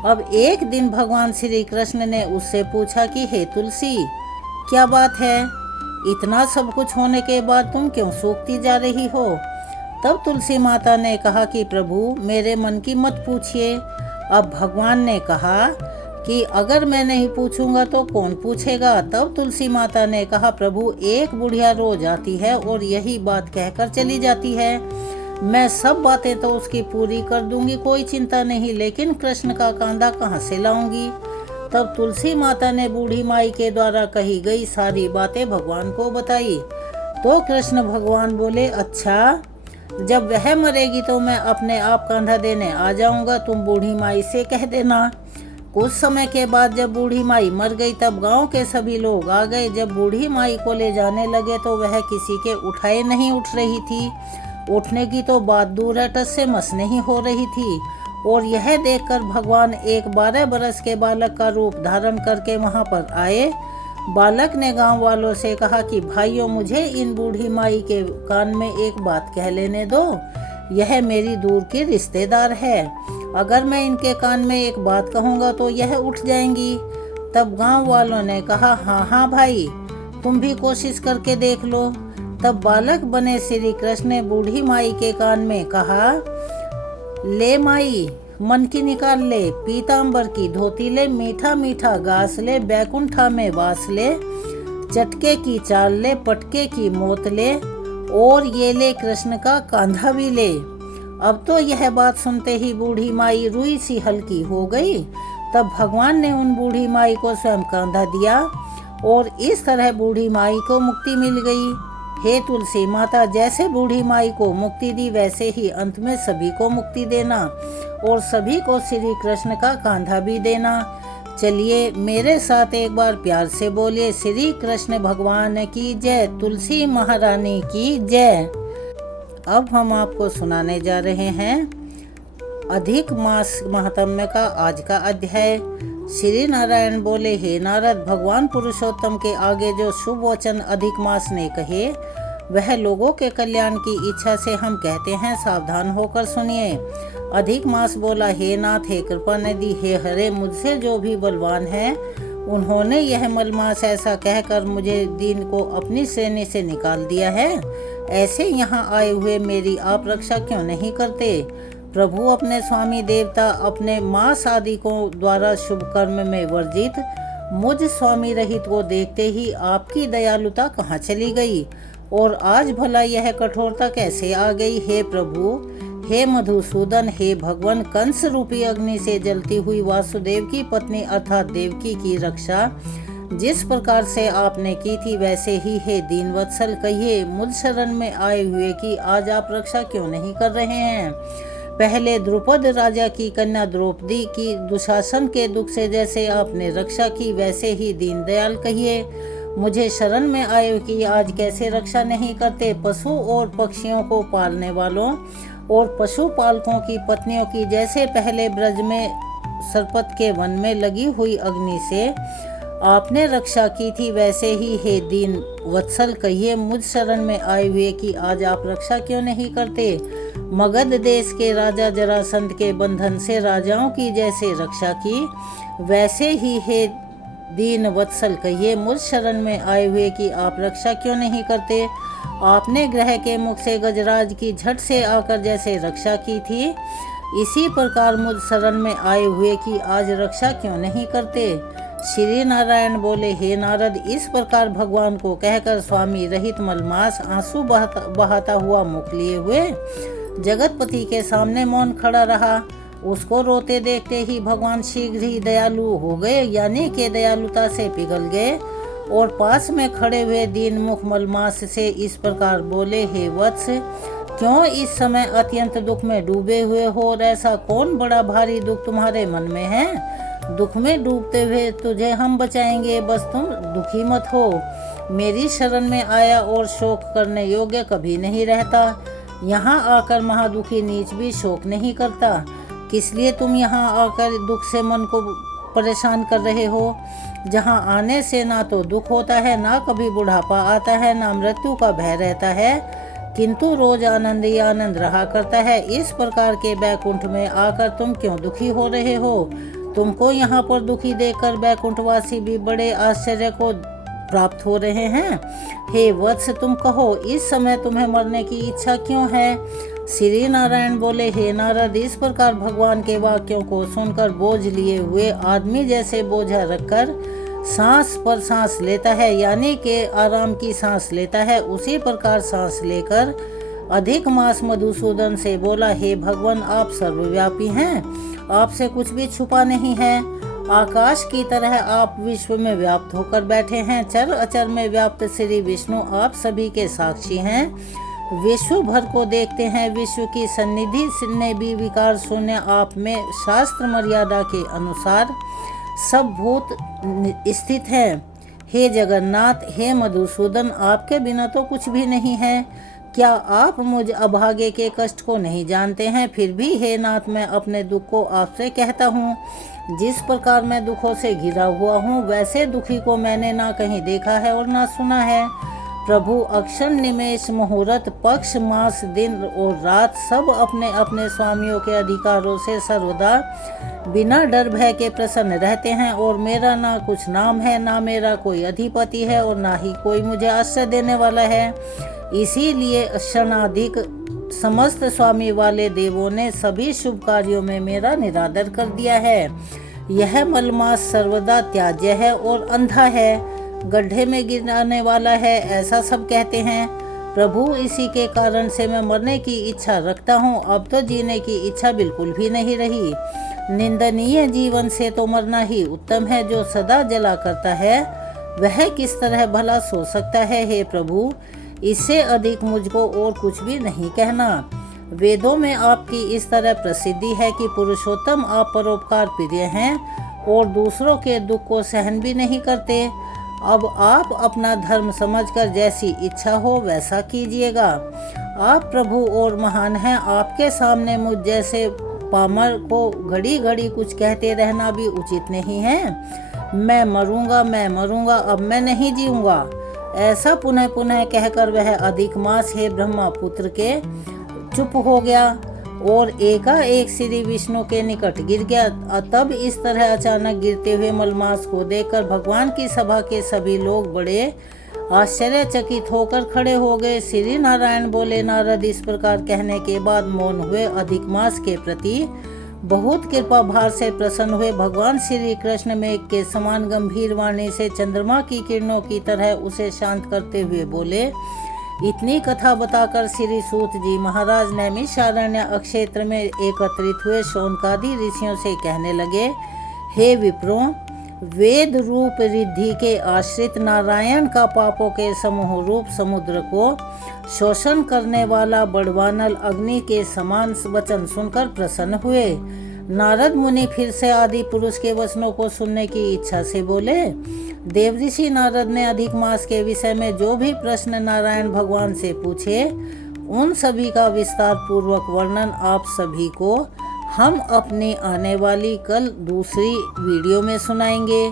अब एक दिन भगवान श्री कृष्ण ने उससे पूछा कि हे तुलसी, क्या बात है, इतना सब कुछ होने के बाद तुम क्यों सूखती जा रही हो? तब तुलसी माता ने कहा कि प्रभु, मेरे मन की मत पूछिए। अब भगवान ने कहा कि अगर मैं नहीं पूछूंगा तो कौन पूछेगा? तब तुलसी माता ने कहा, प्रभु, एक बुढ़िया रोज आती है और यही बात कहकर चली जाती है, मैं सब बातें तो उसकी पूरी कर दूंगी, कोई चिंता नहीं, लेकिन कृष्ण का कांधा कहाँ से लाऊंगी? तब तुलसी माता ने बूढ़ी माई के द्वारा कही गई सारी बातें भगवान को बताई। तो कृष्ण भगवान बोले, अच्छा, जब वह मरेगी तो मैं अपने आप कांधा देने आ जाऊंगा, तुम बूढ़ी माई से कह देना। कुछ समय के बाद जब बूढ़ी माई मर गई तब गांव के सभी लोग आ गए। जब बूढ़ी माई को ले जाने लगे तो वह किसी के उठाए नहीं उठ रही थी, उठने की तो बात दूर है, टस से मस नहीं हो रही थी। और यह देखकर भगवान एक 12 बरस के बालक का रूप धारण करके वहां पर आए। बालक ने गांव वालों से कहा कि भाइयों, मुझे इन बूढ़ी माई के कान में एक बात कह लेने दो, यह मेरी दूर की रिश्तेदार है, अगर मैं इनके कान में एक बात कहूँगा तो यह उठ जाएंगी। तब गांव वालों ने कहा, हाँ हाँ भाई, तुम भी कोशिश करके देख लो। तब बालक बने श्री कृष्ण ने बूढ़ी माई के कान में कहा, ले माई, मन की निकाल ले, पीताम्बर की धोती ले, मीठा मीठा घास ले, बैकुंठा में वास ले, चटके की चाल ले, पटके की मोत ले और ये ले कृष्ण का कांधा भी ले। अब तो यह बात सुनते ही बूढ़ी माई रुई सी हल्की हो गई। तब भगवान ने उन बूढ़ी माई को स्वयं कांधा दिया और इस तरह बूढ़ी माई को मुक्ति मिल गई। हे तुलसी माता, जैसे बूढ़ी माई को मुक्ति दी वैसे ही अंत में सभी को मुक्ति देना और सभी को श्री कृष्ण का कांधा भी देना। चलिए मेरे साथ एक बार प्यार से बोलिए, श्री कृष्ण भगवान की जय, तुलसी महारानी की जय। अब हम आपको सुनाने जा रहे हैं अधिक मास महात्म्य का आज का अध्याय। श्री नारायण बोले, हे नारद, भगवान पुरुषोत्तम के आगे जो शुभ वचन अधिक मास ने कहे वह लोगों के कल्याण की इच्छा से हम कहते हैं, सावधान होकर सुनिए। अधिक मास बोला, हे नाथ, हे कृपा निधि, हे हरे, मुझसे जो भी बलवान है उन्होंने यह मलमास ऐसा कहकर मुझे दीन को अपनी श्रेणी से निकाल दिया है। ऐसे यहाँ आए हुए मेरी आप रक्षा क्यों नहीं करते? प्रभु अपने स्वामी देवता, अपने मास आदि को द्वारा शुभ कर्म में वर्जित मुझ स्वामी रहित को देखते ही आपकी दयालुता कहाँ चली गई और आज भला यह कठोरता कैसे आ गई? हे प्रभु, हे मधुसूदन, हे भगवान, कंस रूपी अग्नि से जलती हुई वासुदेव की पत्नी अर्थात देवकी की रक्षा जिस प्रकार से आपने की थी वैसे ही हे दीनवत्सल कहिए मुझ शरण में आए हुए कि आज आप रक्षा क्यों नहीं कर रहे हैं? पहले द्रुपद राजा की कन्या द्रौपदी की दुशासन के दुख से जैसे आपने रक्षा की वैसे ही दीनदयाल कहिए मुझे शरण में आए कि आज कैसे रक्षा नहीं करते? पशु और पक्षियों को पालने वालों और पशुपालकों की पत्नियों की जैसे पहले ब्रज में सरपत के वन में लगी हुई अग्नि से आपने रक्षा की थी वैसे ही हे दीन वत्सल कहिए मुझ शरण में आए हुए कि आज आप रक्षा क्यों नहीं करते? मगध देश के राजा जरासंध के बंधन से राजाओं की जैसे रक्षा की वैसे ही हे दीन वत्सल कहिए मुझ शरण में आए हुए कि आप रक्षा क्यों नहीं करते? आपने ग्रह के मुख से गजराज की झट से आकर जैसे रक्षा की थी इसी प्रकार मुझ शरण में आए हुए कि आज रक्षा क्यों नहीं करते? श्री नारायण बोले, हे नारद, इस प्रकार भगवान को कहकर स्वामी रहित मलमास आंसू बहाता हुआ मुख लिए हुए जगतपति के सामने मौन खड़ा रहा। उसको रोते देखते ही भगवान शीघ्र ही दयालु हो गए, यानी कि दयालुता से पिघल गए और पास में खड़े हुए दीन मुख मलमास से इस प्रकार बोले, हे वत्स, क्यों इस समय अत्यंत दुख में डूबे हुए हो और ऐसा कौन बड़ा भारी दुख तुम्हारे मन में है? दुख में डूबते हुए तुझे हम बचाएंगे, बस तुम दुखी मत हो। मेरी शरण में आया और शोक करने योग्य कभी नहीं रहता। यहाँ आकर महादुखी नीच भी शोक नहीं करता। किस लिए तुम यहाँ आकर दुख से मन को परेशान कर रहे हो? जहाँ आने से ना तो दुख होता है, ना कभी बुढ़ापा आता है, ना मृत्यु का भय रहता है, किंतु रोज आनंद ही आनंद रहा करता है। इस प्रकार के बैकुंठ में आकर तुम क्यों दुखी हो रहे हो? तुमको यहाँ पर दुखी देखकर बैकुंठवासी भी बड़े आश्चर्य को प्राप्त हो रहे हैं। हे वत्स, तुम कहो, इस समय तुम्हें मरने की इच्छा क्यों है? श्री नारायण बोले, हे नारद, इस प्रकार भगवान के वाक्यों को सुनकर बोझ लिए हुए आदमी जैसे बोझा रखकर सांस पर सांस लेता है, यानी कि आराम की सांस लेता है, उसी प्रकार सांस लेकर अधिक मास मधुसूदन से बोला, हे भगवान, आप सर्वव्यापी हैं, आपसे कुछ भी छुपा नहीं है। आकाश की तरह आप विश्व में व्याप्त होकर बैठे हैं। चर अचर में व्याप्त श्री विष्णु आप सभी के साक्षी हैं, विश्व भर को देखते हैं। विश्व की सन्निधि ने भी विकार शून्य आप में शास्त्र मर्यादा के अनुसार सब भूत स्थित हैं। हे जगन्नाथ, हे मधुसूदन, आपके बिना तो कुछ भी नहीं है। क्या आप मुझ अभागे के कष्ट को नहीं जानते हैं? फिर भी हे नाथ, मैं अपने दुख को आपसे कहता हूँ। जिस प्रकार मैं दुखों से घिरा हुआ हूँ, वैसे दुखी को मैंने ना कहीं देखा है और ना सुना है। प्रभु अक्षण निमेष मुहूर्त पक्ष मास दिन और रात सब अपने अपने स्वामियों के अधिकारों से सर्वदा बिना डर भय के प्रसन्न रहते हैं, और मेरा ना कुछ नाम है, ना मेरा कोई अधिपति है, और ना ही कोई मुझे आश्रय देने वाला है। इसीलिए क्षणाधिक समस्त स्वामी वाले देवों ने सभी शुभ कार्यों में मेरा निरादर कर दिया है। यह मलमास सर्वदा त्याज्य है और अंधा है, गड्ढे में गिराने वाला है, ऐसा सब कहते हैं। प्रभु, इसी के कारण से मैं मरने की इच्छा रखता हूँ। अब तो जीने की इच्छा बिल्कुल भी नहीं रही। निंदनीय जीवन से तो मरना ही उत्तम है। जो सदा जला करता है वह किस तरह भला सो सकता है? हे प्रभु, इससे अधिक मुझको और कुछ भी नहीं कहना। वेदों में आपकी इस तरह प्रसिद्धि है कि पुरुषोत्तम आप परोपकार प्रिय हैं और दूसरों के दुख को सहन भी नहीं करते। अब आप अपना धर्म समझकर जैसी इच्छा हो वैसा कीजिएगा। आप प्रभु और महान हैं। आपके सामने मुझ जैसे पामर को घड़ी घड़ी कुछ कहते रहना भी उचित नहीं है। मैं मरूंगा, अब मैं नहीं जीऊंगा, ऐसा पुनः पुनः कहकर वह अधिक मास हे ब्रह्मा पुत्र के चुप हो गया और एकाएक श्री विष्णु के निकट गिर गया। तब इस तरह अचानक गिरते हुए मलमास को देखकर भगवान की सभा के सभी लोग बड़े आश्चर्यचकित होकर खड़े हो गए। श्री नारायण बोले, नारद, इस प्रकार कहने के बाद मौन हुए। अधिक मास के प्रति बहुत कृपा भार से प्रसन्न हुए भगवान श्री कृष्ण मेघ के समान गंभीर वाणी से चंद्रमा की किरणों की तरह उसे शांत करते हुए बोले। इतनी कथा बताकर श्री सूत जी महाराज नैमिषारण्य क्षेत्र में एकत्रित हुए शौनकादि ऋषियों से कहने लगे, हे विप्रों, वेद रूप रिद्धि के आश्रित नारायण का पापों के समूह रूप समुद्र को शोषण करने वाला बड़वानल अग्नि के समान वचन सुनकर प्रसन्न हुए। नारद मुनि फिर से आदि पुरुष के वचनों को सुनने की इच्छा से बोले। देवऋषि नारद ने अधिक मास के विषय में जो भी प्रश्न नारायण भगवान से पूछे, उन सभी का विस्तार पूर्वक वर्णन आप सभी को हम अपनी आने वाली कल दूसरी वीडियो में सुनाएंगे।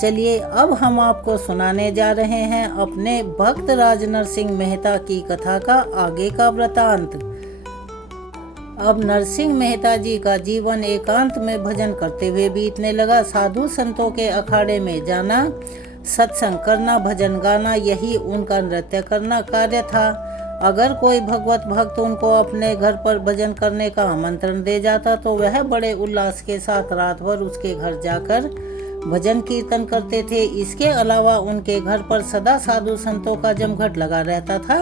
चलिए अब हम आपको सुनाने जा रहे हैं अपने भक्त राज नरसिंह मेहता की कथा का आगे का वृतांत। अब नरसिंह मेहता जी का जीवन एकांत में भजन करते हुए बीतने लगा। साधु संतों के अखाड़े में जाना, सत्संग करना, भजन गाना, यही उनका नृत्य करना कार्य था। अगर कोई भगवत भक्त उनको अपने घर पर भजन करने का आमंत्रण दे जाता तो वह बड़े उल्लास के साथ रात भर उसके घर जाकर भजन कीर्तन करते थे। इसके अलावा उनके घर पर सदा साधु संतों का जमघट लगा रहता था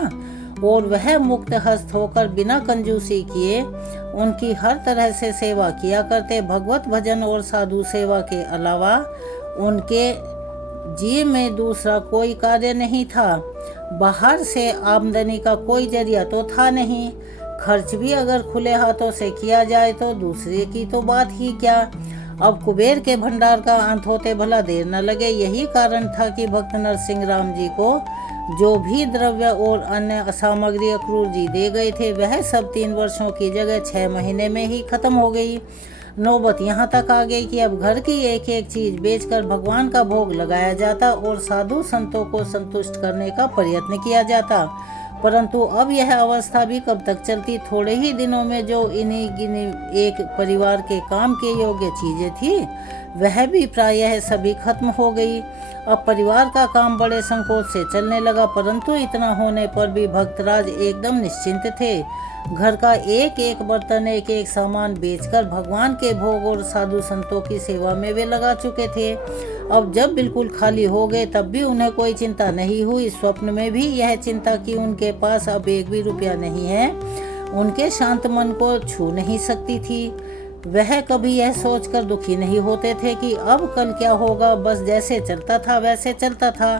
और वह मुक्त हस्त होकर बिना कंजूसी किए उनकी हर तरह से सेवा किया करते। भगवत भजन और साधु सेवा के अलावा उनके जी में दूसरा कोई कार्य नहीं था। बाहर से आमदनी का कोई जरिया तो था नहीं। खर्च भी अगर खुले हाथों से किया जाए तो दूसरे की तो बात ही क्या। अब कुबेर के भंडार का अंत होते भला देर न लगे। यही कारण था कि भक्त नरसिंह राम जी को जो भी द्रव्य और अन्य सामग्री अक्रूर जी दे गए थे वह सब 3 वर्षों की जगह 6 महीने में ही खत्म हो गई। नौबत यहाँ तक आ गई कि अब घर की एक एक चीज बेचकर भगवान का भोग लगाया जाता और साधु संतों को संतुष्ट करने का प्रयत्न किया जाता। परंतु अब यह अवस्था भी कब तक चलती। थोड़े ही दिनों में जो इन्हीं गिनी एक परिवार के काम के योग्य चीजें थी वह भी प्रायः सभी खत्म हो गई। अब परिवार का काम बड़े संकोच से चलने लगा, परंतु इतना होने पर भी भक्तराज एकदम निश्चिंत थे। घर का एक एक बर्तन एक एक सामान बेचकर भगवान के भोग और साधु संतों की सेवा में वे लगा चुके थे। अब जब बिल्कुल खाली हो गए तब भी उन्हें कोई चिंता नहीं हुई। स्वप्न में भी यह चिंता कि उनके पास अब एक भी रुपया नहीं है उनके शांत मन को छू नहीं सकती थी। वह कभी यह सोचकर दुखी नहीं होते थे कि अब कल क्या होगा। बस जैसे चलता था वैसे चलता था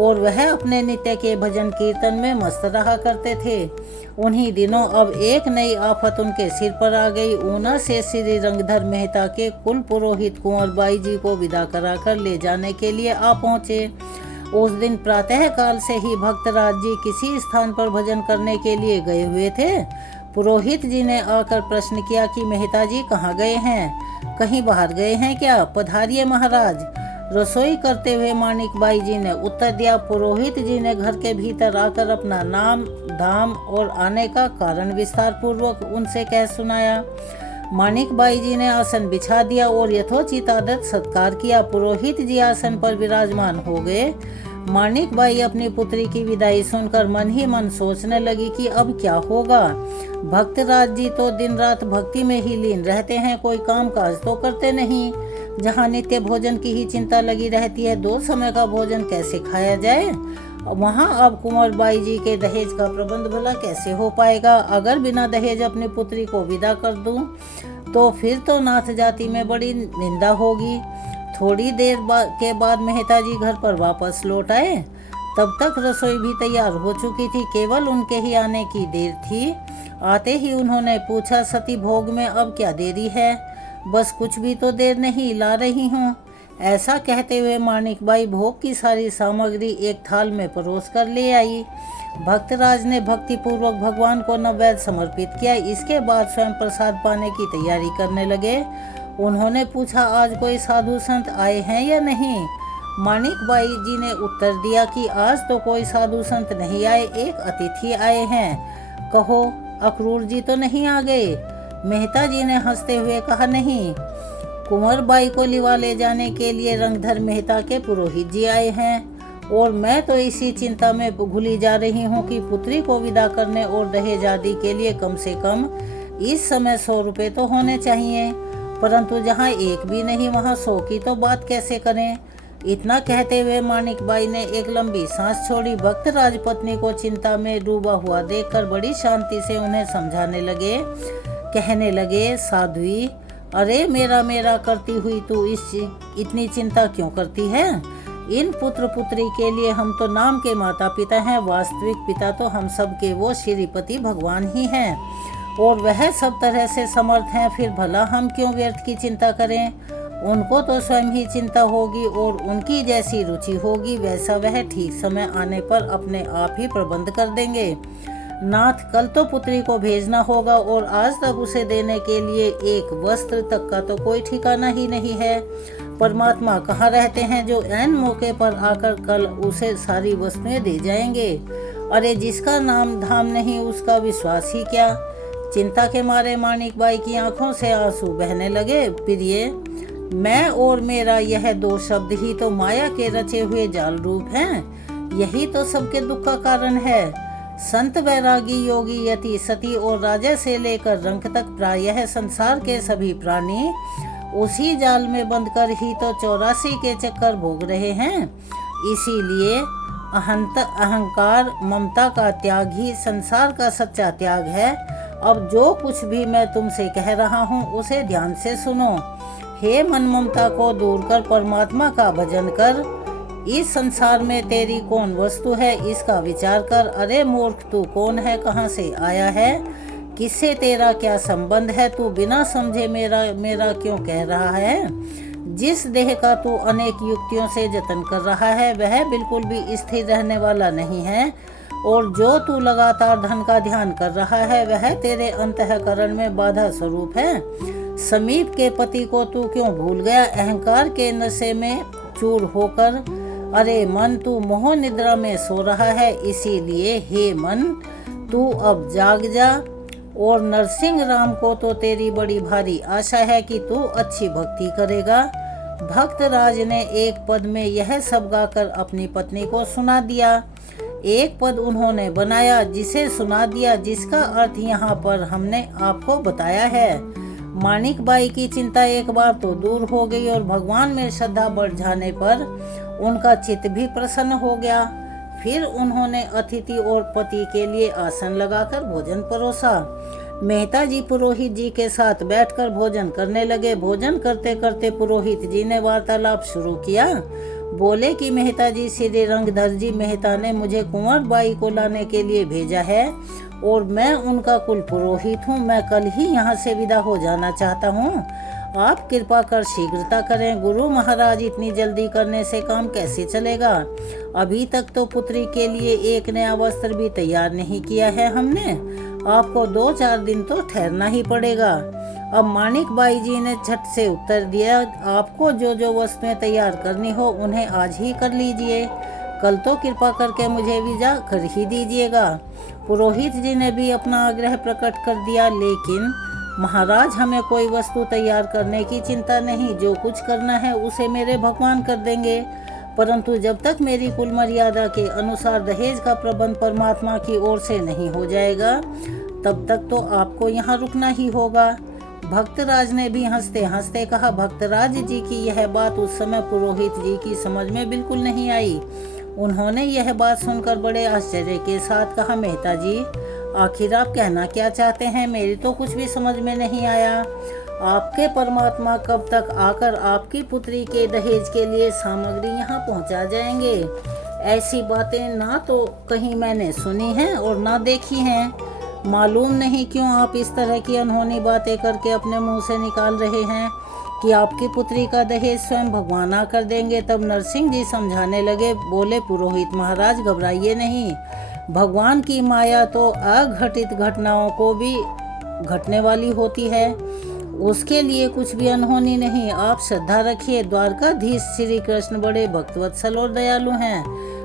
और वह अपने नित्य के भजन कीर्तन में मस्त रहा करते थे। उन्हीं दिनों अब एक नई आफत उनके सिर पर आ गई। ऊना से श्री रंगधर मेहता के कुल पुरोहित कुंवर बाई जी को विदा कराकर ले जाने के लिए आ पहुँचे। उस दिन प्रातः काल से ही भक्तराज जी किसी स्थान पर भजन करने के लिए गए हुए थे। पुरोहित जी ने आकर प्रश्न किया कि मेहता जी कहाँ गए हैं, कहीं बाहर गए हैं क्या? पधारिए महाराज। रसोई करते हुए मानिक बाई जी ने उत्तर दिया। पुरोहित जी ने घर के भीतर आकर अपना नाम धाम और आने का कारण विस्तार पूर्वक उनसे कह सुनाया। मानिक बाई जी ने आसन बिछा दिया और यथोचित आदत सत्कार किया। पुरोहित जी आसन पर विराजमान हो गए। मानिक बाई अपनी पुत्री की विदाई सुनकर मन ही मन सोचने लगी कि अब क्या होगा। भक्तराज जी तो दिन रात भक्ति में ही लीन रहते हैं, कोई काम काज तो करते नहीं। जहाँ नित्य भोजन की ही चिंता लगी रहती है, 2 समय का भोजन कैसे खाया जाए। वहाँ अब कुंवर बाई जी के दहेज का प्रबंध भला कैसे हो पाएगा। अगर बिना दहेज अपनी पुत्री को विदा कर दूं तो फिर तो नाथ जाति में बड़ी निंदा होगी। थोड़ी देर के बाद मेहता जी घर पर वापस लौट आए। तब तक रसोई भी तैयार हो चुकी थी, केवल उनके ही आने की देर थी। आते ही उन्होंने पूछा, सती भोग में अब क्या देरी है? बस कुछ भी तो देर नहीं, ला रही हूँ। ऐसा कहते हुए मानिकबाई भोग की सारी सामग्री एक थाल में परोस कर ले आई। भक्तराज ने भक्ति पूर्वक भगवान को नैवेद्य समर्पित किया। इसके बाद स्वयं प्रसाद पाने की तैयारी करने लगे। उन्होंने पूछा, आज कोई साधु संत आए हैं या नहीं? मानिकबाई जी ने उत्तर दिया कि आज तो कोई साधु संत नहीं आए, एक अतिथि आए हैं। कहो, अक्रूर जी तो नहीं आ गए? मेहता जी ने हंसते हुए कहा, नहीं, कुंवर बाई को लिवा ले जाने के लिए रंगधर मेहता के पुरोहित जी आए हैं और मैं तो इसी चिंता में भूली जा रही हूँ कि पुत्री को विदा करने और दहेज आदि के लिए कम से कम इस समय 100 रुपये तो होने चाहिए, परंतु जहाँ एक भी नहीं वहाँ 100 की तो बात कैसे करें। इतना कहते हुए मानिकबाई ने एक लंबी सांस छोड़ी। भक्त राजपत्नी को चिंता में डूबा हुआ देखकर बड़ी शांति से उन्हें समझाने लगे। कहने लगे, साध्वी, अरे मेरा मेरा करती हुई तू इतनी चिंता क्यों करती है? इन पुत्र पुत्री के लिए हम तो नाम के माता पिता हैं, वास्तविक पिता तो हम सब के वो श्रीपति भगवान ही हैं और वह सब तरह से समर्थ हैं। फिर भला हम क्यों व्यर्थ की चिंता करें? उनको तो स्वयं ही चिंता होगी और उनकी जैसी रुचि होगी वैसा वह ठीक समय आने पर अपने आप ही प्रबंध कर देंगे। नाथ, कल तो पुत्री को भेजना होगा और आज तक उसे देने के लिए एक वस्त्र तक का तो कोई ठिकाना ही नहीं है। परमात्मा कहाँ रहते हैं जो ऐन मौके पर आकर कल उसे सारी वस्तुएं दे जाएंगे? अरे जिसका नाम धाम नहीं उसका विश्वास ही क्या। चिंता के मारे मानिकबाई की आंखों से आंसू बहने लगे। प्रिय, मैं और मेरा यह 2 शब्द ही तो माया के रचे हुए जाल रूप हैं। यही तो सबके दुख का कारण है। संत, वैरागी, योगी, यति, सती और राजा से लेकर रंक तक प्रायः संसार के सभी प्राणी उसी जाल में बंधकर ही तो 84 के चक्कर भोग रहे हैं। इसीलिए अहंकार ममता का त्याग ही संसार का सच्चा त्याग है। अब जो कुछ भी मैं तुमसे कह रहा हूँ उसे ध्यान से सुनो। हे मन, ममता को दूर कर परमात्मा का भजन कर। इस संसार में तेरी कौन वस्तु है इसका विचार कर। अरे मूर्ख, तू कौन है, कहाँ से आया है, किससे तेरा क्या संबंध है? तू बिना समझे मेरा मेरा क्यों कह रहा है? जिस देह का तू अनेक युक्तियों से जतन कर रहा है वह बिल्कुल भी स्थिर रहने वाला नहीं है, और जो तू लगातार धन का ध्यान कर रहा है वह तेरे अंतःकरण में बाधा स्वरूप है। समीप के पति को तू क्यों भूल गया, अहंकार के नशे में चूर होकर? अरे मन, तू मोह निद्रा में सो रहा है। इसीलिए हे मन, तू अब जाग जा। और नरसिंह राम को तो तेरी बड़ी भारी आशा है कि तू अच्छी भक्ति करेगा। भक्त राज ने एक पद में यह सब गाकर अपनी पत्नी को सुना दिया। एक पद उन्होंने बनाया, जिसे सुना दिया, जिसका अर्थ यहाँ पर हमने आपको बताया है। माणिक बाई की चिंता एक बार तो दूर हो गई और भगवान में श्रद्धा बढ़ जाने पर उनका चित्त भी प्रसन्न हो गया। फिर उन्होंने अतिथि और पति के लिए आसन लगाकर भोजन परोसा। मेहता जी पुरोहित जी के साथ बैठकर भोजन करने लगे। भोजन करते करते पुरोहित जी ने वार्तालाप शुरू किया। बोले कि मेहता जी, श्री रंगधर जी मेहता ने मुझे कुंवर बाई को लाने के लिए भेजा है और मैं उनका कुल पुरोहित हूँ। मैं कल ही यहाँ से विदा हो जाना चाहता हूँ। आप कृपा कर शीघ्रता करें। गुरु महाराज, इतनी जल्दी करने से काम कैसे चलेगा? अभी तक तो पुत्री के लिए एक नया वस्त्र भी तैयार नहीं किया है हमने। आपको 2-4 दिन तो ठहरना ही पड़ेगा। अब माणिक बाई जी ने झट से उत्तर दिया, आपको जो जो वस्तुएं तैयार करनी हो उन्हें आज ही कर लीजिए। कल तो कृपा करके मुझे विदा कर ही दीजिएगा। पुरोहित जी ने भी अपना आग्रह प्रकट कर दिया, लेकिन महाराज, हमें कोई वस्तु तैयार करने की चिंता नहीं। जो कुछ करना है उसे मेरे भगवान कर देंगे। परंतु जब तक मेरी कुल मर्यादा के अनुसार दहेज का प्रबंध परमात्मा की ओर से नहीं हो जाएगा तब तक तो आपको यहाँ रुकना ही होगा। भक्तराज ने भी हंसते हंसते कहा। भक्तराज जी की यह बात उस समय पुरोहित जी की समझ में बिल्कुल नहीं आई। उन्होंने यह बात सुनकर बड़े आश्चर्य के साथ कहा, मेहता जी, आखिर आप कहना क्या चाहते हैं? मेरी तो कुछ भी समझ में नहीं आया। आपके परमात्मा कब तक आकर आपकी पुत्री के दहेज के लिए सामग्री यहाँ पहुँचा जाएंगे? ऐसी बातें ना तो कहीं मैंने सुनी हैं और ना देखी हैं। मालूम नहीं क्यों आप इस तरह की अनहोनी बातें करके अपने मुंह से निकाल रहे हैं कि आपकी पुत्री का दहेज स्वयं भगवान आकर देंगे। तब नरसिंह जी समझाने लगे। बोले, पुरोहित महाराज, घबराइए नहीं। भगवान की माया तो अघटित घटनाओं को भी घटने वाली होती है। उसके लिए कुछ भी अनहोनी नहीं। आप श्रद्धा रखिए। द्वारकाधीश श्री कृष्ण बड़े भक्तवत्सल और दयालु हैं।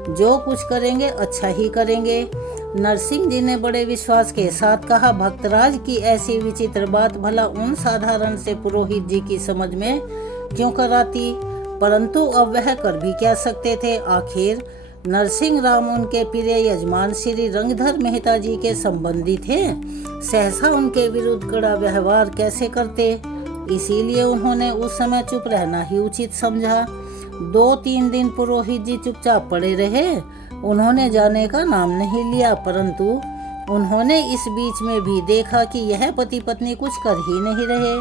जो कुछ करेंगे अच्छा ही करेंगे। नरसिंह जी ने बड़े विश्वास के साथ कहा। भक्तराज की ऐसी विचित्र बात भला उन साधारण से पुरोहित जी की समझ में क्यों कर आती? परंतु अब वह कर भी क्या सकते थे? आखिर नरसिंह राम उनके प्रिय यजमान श्री रंगधर मेहता जी के संबंधी थे। सहसा उनके विरुद्ध कड़ा व्यवहार कैसे करते? इसीलिए उन्होंने उस समय चुप रहना ही उचित समझा। 2-3 दिन पुरोहित जी चुपचाप पड़े रहे। उन्होंने जाने का नाम नहीं लिया। परंतु उन्होंने इस बीच में भी देखा कि यह पति पत्नी कुछ कर ही नहीं रहे।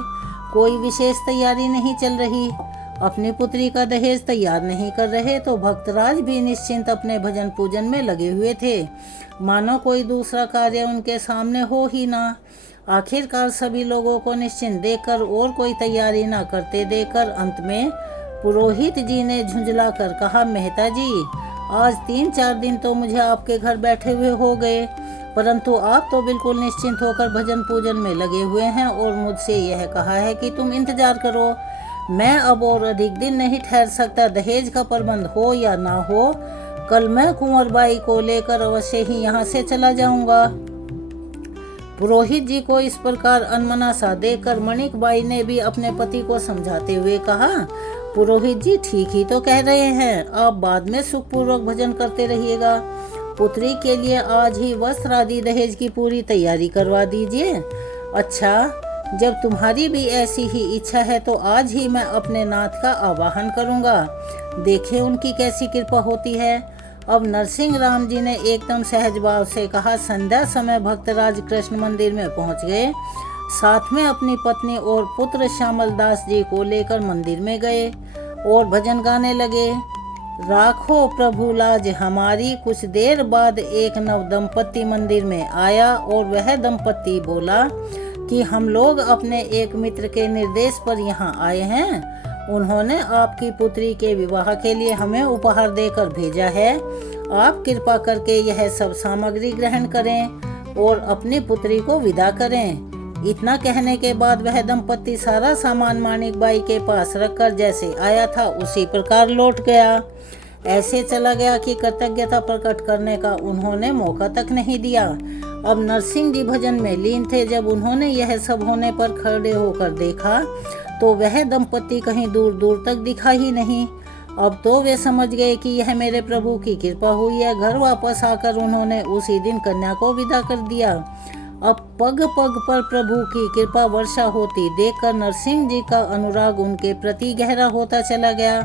कोई विशेष तैयारी नहीं चल रही। अपनी पुत्री का दहेज तैयार नहीं कर रहे तो भक्तराज भी निश्चिंत अपने भजन पूजन में लगे हुए थे, मानो कोई दूसरा कार्य उनके सामने हो ही ना। आखिरकार सभी लोगों को निश्चिंत देखकर और कोई तैयारी ना करते देखकर अंत में पुरोहित जी ने झुंझला कर कहा, मेहता जी, आज 3-4 दिन तो मुझे आपके घर बैठे हुए हो गए, परंतु आप तो बिल्कुल निश्चिंत होकर भजन पूजन में लगे हुए हैं और मुझसे यह कहा है कि तुम इंतजार करो। मैं अब और अधिक दिन नहीं ठहर सकता। दहेज का प्रबंध हो या ना हो, कल मैं कुंवर बाई को लेकर अवश्य ही यहाँ से चला जाऊंगा। पुरोहित जी को इस प्रकार अनमना सा देखकर माणिक बाई ने भी अपने पति को समझाते हुए कहा, पुरोहित जी ठीक ही तो कह रहे हैं। आप बाद में सुखपूर्वक भजन करते रहिएगा। पुत्री के लिए आज ही वस्त्र आदि दहेज की पूरी तैयारी करवा दीजिए। अच्छा, जब तुम्हारी भी ऐसी ही इच्छा है तो आज ही मैं अपने नाथ का आवाहन करूँगा, देखें उनकी कैसी कृपा होती है। अब नरसिंह राम जी ने एकदम सहज भाव से कहा। संध्या समय भक्तराज कृष्ण मंदिर में पहुंच गए। साथ में अपनी पत्नी और पुत्र श्यामल दास जी को लेकर मंदिर में गए और भजन गाने लगे। राखो प्रभु लाज हमारी। कुछ देर बाद एक नव दंपत्ति मंदिर में आया और वह दंपत्ति बोला कि हम लोग अपने एक मित्र के निर्देश पर यहाँ आए हैं। उन्होंने आपकी पुत्री के विवाह के लिए हमें उपहार देकर भेजा है। आप कृपा करके यह सब सामग्री ग्रहण करें और अपनी पुत्री को विदा करें। इतना कहने के बाद वह दंपत्ति सारा सामान माणिक बाई के पास रखकर जैसे आया था उसी प्रकार लौट गया। ऐसे चला गया कि कृतज्ञता प्रकट करने का उन्होंने मौका तक नहीं दिया। अब नरसिंह जी भजन में लीन थे। जब उन्होंने यह सब होने पर खड़े होकर देखा तो वह दंपत्ति कहीं दूर दूर तक दिखा ही नहीं। अब तो वे समझ गए कि यह मेरे प्रभु की कृपा हुई है। घर वापस आकर उन्होंने उसी दिन कन्या को विदा कर दिया। अब पग पग पर प्रभु की कृपा वर्षा होती देखकर नरसिंह जी का अनुराग उनके प्रति गहरा होता चला गया।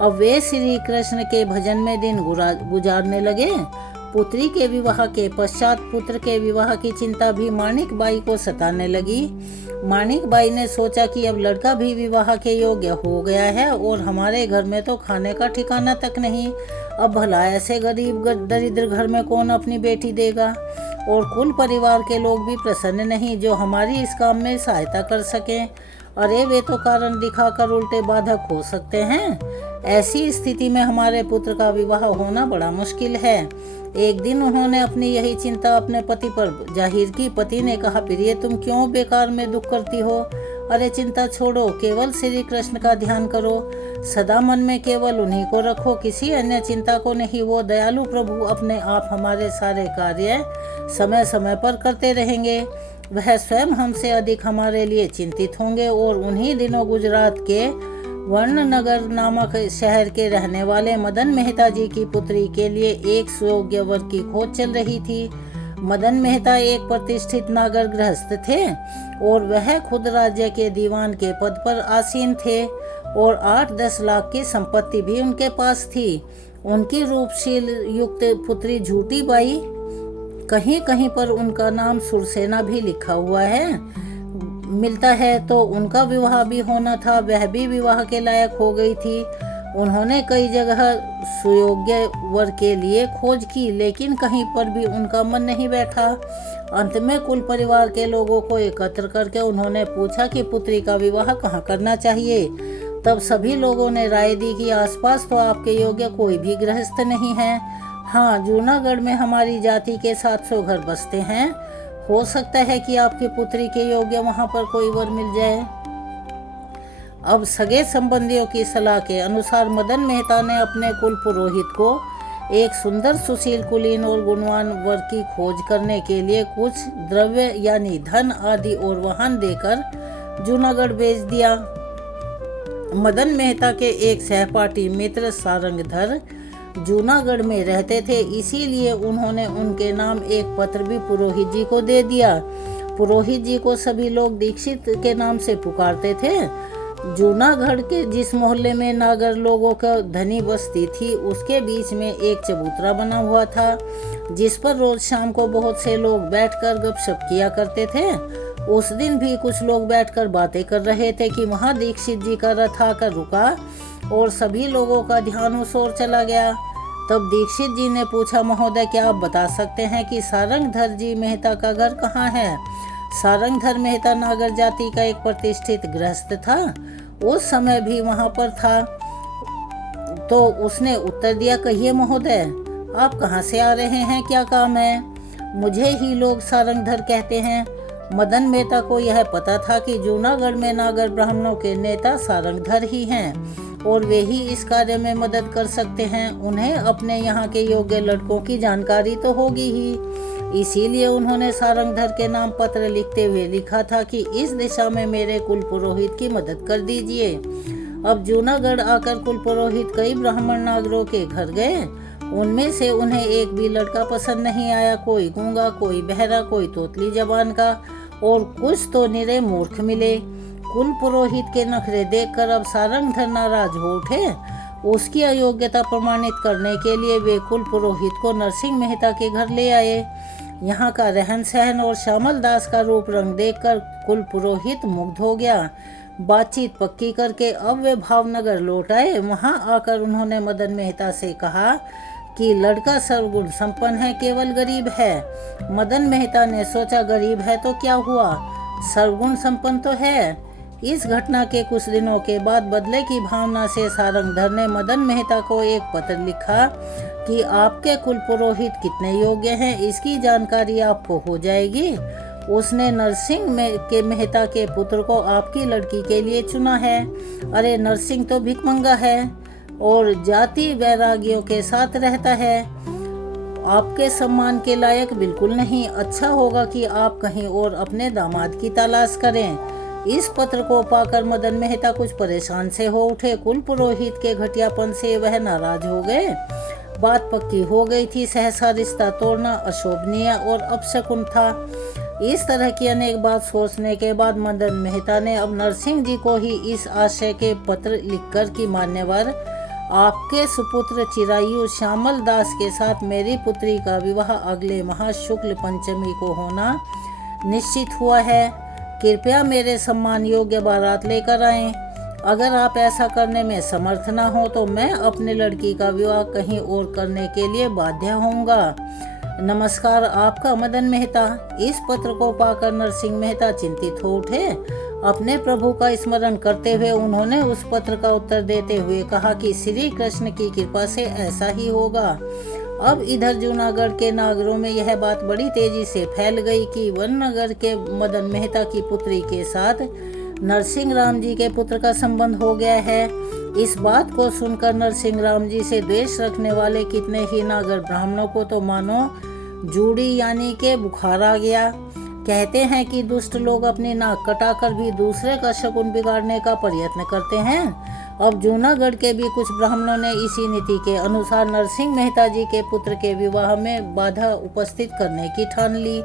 अब वे श्री कृष्ण के भजन में दिन गुजारने लगे। पुत्री के विवाह के पश्चात पुत्र के विवाह की चिंता भी माणिक बाई को सताने लगी। माणिक बाई ने सोचा कि अब लड़का भी विवाह के योग्य हो गया है और हमारे घर में तो खाने का ठिकाना तक नहीं। अब भला ऐसे गरीब दरिद्र घर में कौन अपनी बेटी देगा। और कुल परिवार के लोग भी प्रसन्न नहीं जो हमारी इस काम में सहायता कर सकें। अरे वे तो कारण दिखाकर उल्टे बाधक हो सकते हैं। ऐसी स्थिति में हमारे पुत्र का विवाह होना बड़ा मुश्किल है। एक दिन उन्होंने अपनी यही चिंता अपने पति पर जाहिर की। पति ने कहा, प्रिय तुम क्यों बेकार में दुख करती हो। अरे चिंता छोड़ो, केवल श्री कृष्ण का ध्यान करो। सदा मन में केवल उन्हीं को रखो, किसी अन्य चिंता को नहीं। वो दयालु प्रभु अपने आप हमारे सारे कार्य समय समय पर करते रहेंगे। वह स्वयं हमसे अधिक हमारे लिए चिंतित होंगे। और उन्हीं दिनों गुजरात के वर्णनगर नामक शहर के रहने वाले मदन मेहता जी की पुत्री के लिए एक सुयोग्य वर की खोज चल रही थी। मदन मेहता एक प्रतिष्ठित नागर गृहस्थ थे और वह खुद राज्य के दीवान के पद पर आसीन थे और 8-10 लाख की संपत्ति भी उनके पास थी। उनकी रूपशील युक्त पुत्री झूठी बाई, कहीं कहीं पर उनका नाम सुरसेना भी लिखा हुआ है मिलता है, तो उनका विवाह भी होना था। वह भी विवाह के लायक हो गई थी। उन्होंने कई जगह सुयोग्य वर के लिए खोज की लेकिन कहीं पर भी उनका मन नहीं बैठा। अंत में कुल परिवार के लोगों को एकत्र करके उन्होंने पूछा कि पुत्री का विवाह कहाँ करना चाहिए। तब सभी लोगों ने राय दी कि आसपास तो आपके योग्य कोई भी गृहस्थ नहीं है। हाँ, जूनागढ़ में हमारी जाति के 700 घर बसते हैं। हो सकता है कि आपकी पुत्री के योग्य वहाँ पर कोई वर मिल जाए। अब सगे संबंधियों की सलाह के अनुसार मदन मेहता ने अपने कुल पुरोहित को एक सुंदर सुशील कुलीन और गुणवान वर की खोज करने के लिए कुछ द्रव्य यानी धन आदि और वाहन देकर जूनागढ़ भेज दिया। मदन मेहता के एक सहपाठी मित्र सारंगधर जूनागढ़ में रहते थे, इसीलिए उन्होंने उनके नाम एक पत्र भी पुरोहित जी को दे दिया। पुरोहित जी को सभी लोग दीक्षित के नाम से पुकारते थे। जूनागढ़ के जिस मोहल्ले में नागर लोगों का धनी बस्ती थी उसके बीच में एक चबूतरा बना हुआ था जिस पर रोज शाम को बहुत से लोग बैठकर गपशप किया करते थे। उस दिन भी कुछ लोग बैठकर बातें कर रहे थे कि वहाँ दीक्षित जी का रथ आकर रुका और सभी लोगों का ध्यान उस ओर चला गया। तब दीक्षित जी ने पूछा, महोदय क्या आप बता सकते हैं कि सारंगधर जी मेहता का घर कहाँ है। सारंगधर मेहता नागर जाति का एक प्रतिष्ठित गृहस्थ था, उस समय भी वहाँ पर था। तो उसने उत्तर दिया, कहिए महोदय आप कहाँ से आ रहे हैं, क्या काम है। मुझे ही लोग सारंगधर कहते हैं। मदन मेहता को यह पता था कि जूनागढ़ में नागर ब्राह्मणों के नेता सारंगधर ही हैं और वे ही इस कार्य में मदद कर सकते हैं। उन्हें अपने यहाँ के योग्य लड़कों की जानकारी तो होगी ही, इसीलिए उन्होंने सारंगधर के नाम पत्र लिखते हुए लिखा था कि इस दिशा में मेरे कुल पुरोहित की मदद कर दीजिए। अब जूनागढ़ आकर कुल पुरोहित कई ब्राह्मण नागरों के घर गए। उनमें से उन्हें एक भी लड़का पसंद नहीं आया। कोई गूंगा, कोई बहरा, कोई तोतली जबान का और कुछ तो निरे मूर्ख मिले। कुल पुरोहित के नखरे देखकर अब सारंगधर नाराज हो उठे। उसकी अयोग्यता प्रमाणित करने के लिए वे कुल पुरोहित को नरसिंह मेहता के घर ले आए। यहाँ का रहन सहन और श्यामल दास का रूप रंग देखकर कुल पुरोहित मुग्ध हो गया। बातचीत पक्की करके अब वे भावनगर लौट आए। वहाँ आकर उन्होंने मदन मेहता से कहा कि लड़का सर्वगुण संपन्न है, केवल गरीब है। मदन मेहता ने सोचा, गरीब है तो क्या हुआ, सर्वगुण संपन्न तो है। इस घटना के कुछ दिनों के बाद बदले की भावना से सारंगधर ने मदन मेहता को एक पत्र लिखा कि आपके कुल पुरोहित कितने योग्य हैं, इसकी जानकारी आपको हो जाएगी। उसने नरसिंह के मेहता के पुत्र को आपकी लड़की के लिए चुना है। अरे नरसिंह तो भिखमंगा है और जाति वैरागियों के साथ रहता है, आपके सम्मान के लायक बिल्कुल नहीं। अच्छा होगा कि आप कहीं और अपने दामाद की तलाश करें। इस पत्र को पाकर मदन मेहता कुछ परेशान से हो उठे। कुल पुरोहित के घटियापन से वह नाराज हो गए। बात पक्की हो गई थी। सहसा रिश्ता तोड़ना अशोभनीय और अपशकुन था। इस तरह की अनेक बात सोचने के बाद मदन मेहता ने अब नरसिंह जी को ही इस आशय के पत्र लिखकर कि मान्यवर, आपके सुपुत्र चिरायु श्यामल दास के साथ मेरी पुत्री का विवाह अगले माह शुक्ल पंचमी को होना निश्चित हुआ है। कृपया मेरे सम्मान योग्य बारात लेकर आएं। अगर आप ऐसा करने में समर्थ न हो तो मैं अपने लड़की का विवाह कहीं और करने के लिए बाध्य होऊंगा। नमस्कार, आपका मदन मेहता। इस पत्र को पाकर नरसिंह मेहता चिंतित हो उठे। अपने प्रभु का स्मरण करते हुए उन्होंने उस पत्र का उत्तर देते हुए कहा कि श्री कृष्ण की कृपा से ऐसा ही होगा। अब इधर जूनागढ़ के नागरों में यह बात बड़ी तेजी से फैल गई कि वननगर के मदन मेहता की पुत्री के साथ नरसिंह राम जी के पुत्र का संबंध हो गया है। इस बात को सुनकर नरसिंह राम जी से द्वेष रखने वाले कितने ही नागर ब्राह्मणों को तो मानो जूड़ी यानी के बुखार आ गया। कहते हैं कि दुष्ट लोग अपनी नाक कटाकर भी दूसरे का शकुन बिगाड़ने का प्रयत्न करते हैं। अब जूनागढ़ के भी कुछ ब्राह्मणों ने इसी नीति के अनुसार नरसिंह मेहता जी के पुत्र के विवाह में बाधा उपस्थित करने की ठान ली।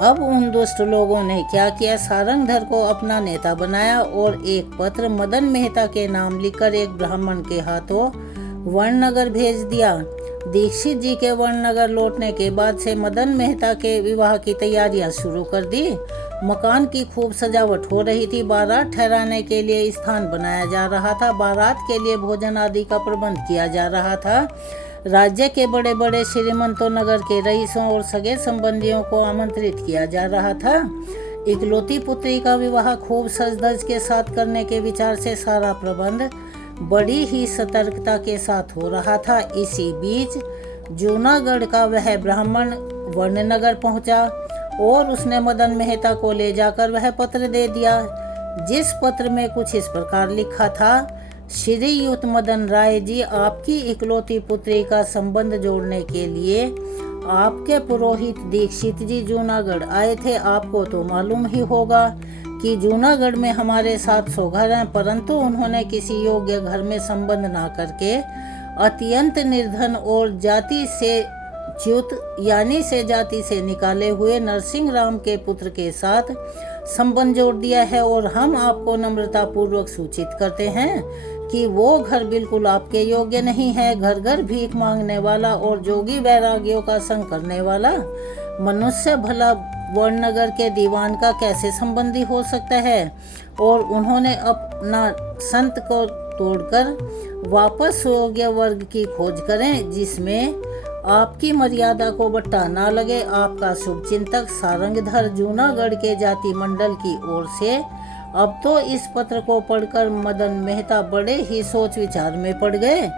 अब उन दुष्ट लोगों ने क्या किया, सारंगधर को अपना नेता बनाया और एक पत्र मदन मेहता के नाम लिखकर एक ब्राह्मण के हाथों वननगर भेज दिया। दीक्षित जी के वननगर लौटने के बाद से मदन मेहता के विवाह की तैयारियां शुरू कर दी। मकान की खूब सजावट हो रही थी। बारात ठहराने के लिए स्थान बनाया जा रहा था। बारात के लिए भोजन आदि का प्रबंध किया जा रहा था। राज्य के बड़े बड़े श्रीमंतों, नगर के रईसों और सगे संबंधियों को आमंत्रित किया जा रहा था। इकलौती पुत्री का विवाह खूब सज-धज के साथ करने के विचार से सारा प्रबंध बड़ी ही सतर्कता के साथ हो रहा था। इसी बीच जूनागढ़ का वह ब्राह्मण वननगर पहुंचा और उसने मदन मेहता को ले जाकर वह पत्र दे दिया, जिस पत्र में कुछ इस प्रकार लिखा था। श्रीयुत मदन राय जी, आपकी इकलौती पुत्री का संबंध जोड़ने के लिए आपके पुरोहित दीक्षित जी जूनागढ़ आए थे। आपको तो मालूम ही होगा कि जूनागढ़ में हमारे 700 घर हैं, परंतु उन्होंने किसी योग्य घर में संबंध ना करके अत्यंत निर्धन और जाति से च्युत यानी से जाति से निकाले हुए नरसिंह राम के पुत्र के साथ संबंध जोड़ दिया है। और हम आपको नम्रता पूर्वक सूचित करते हैं कि वो घर बिल्कुल आपके योग्य नहीं है। घर घर भीख मांगने वाला और जोगी वैरागियों का संग करने वाला मनुष्य भला वननगर के दीवान का कैसे संबंधी हो सकता है। और उन्होंने अपना संत को तोड़कर वापस योग्य वर्ग की खोज करें, जिसमें आपकी मर्यादा को बट्टा ना लगे। आपका शुभ चिंतक सारंगधर जूनागढ़ के जाति मंडल की ओर से। अब तो इस पत्र को पढ़कर मदन मेहता बड़े ही सोच विचार में पड़ गए।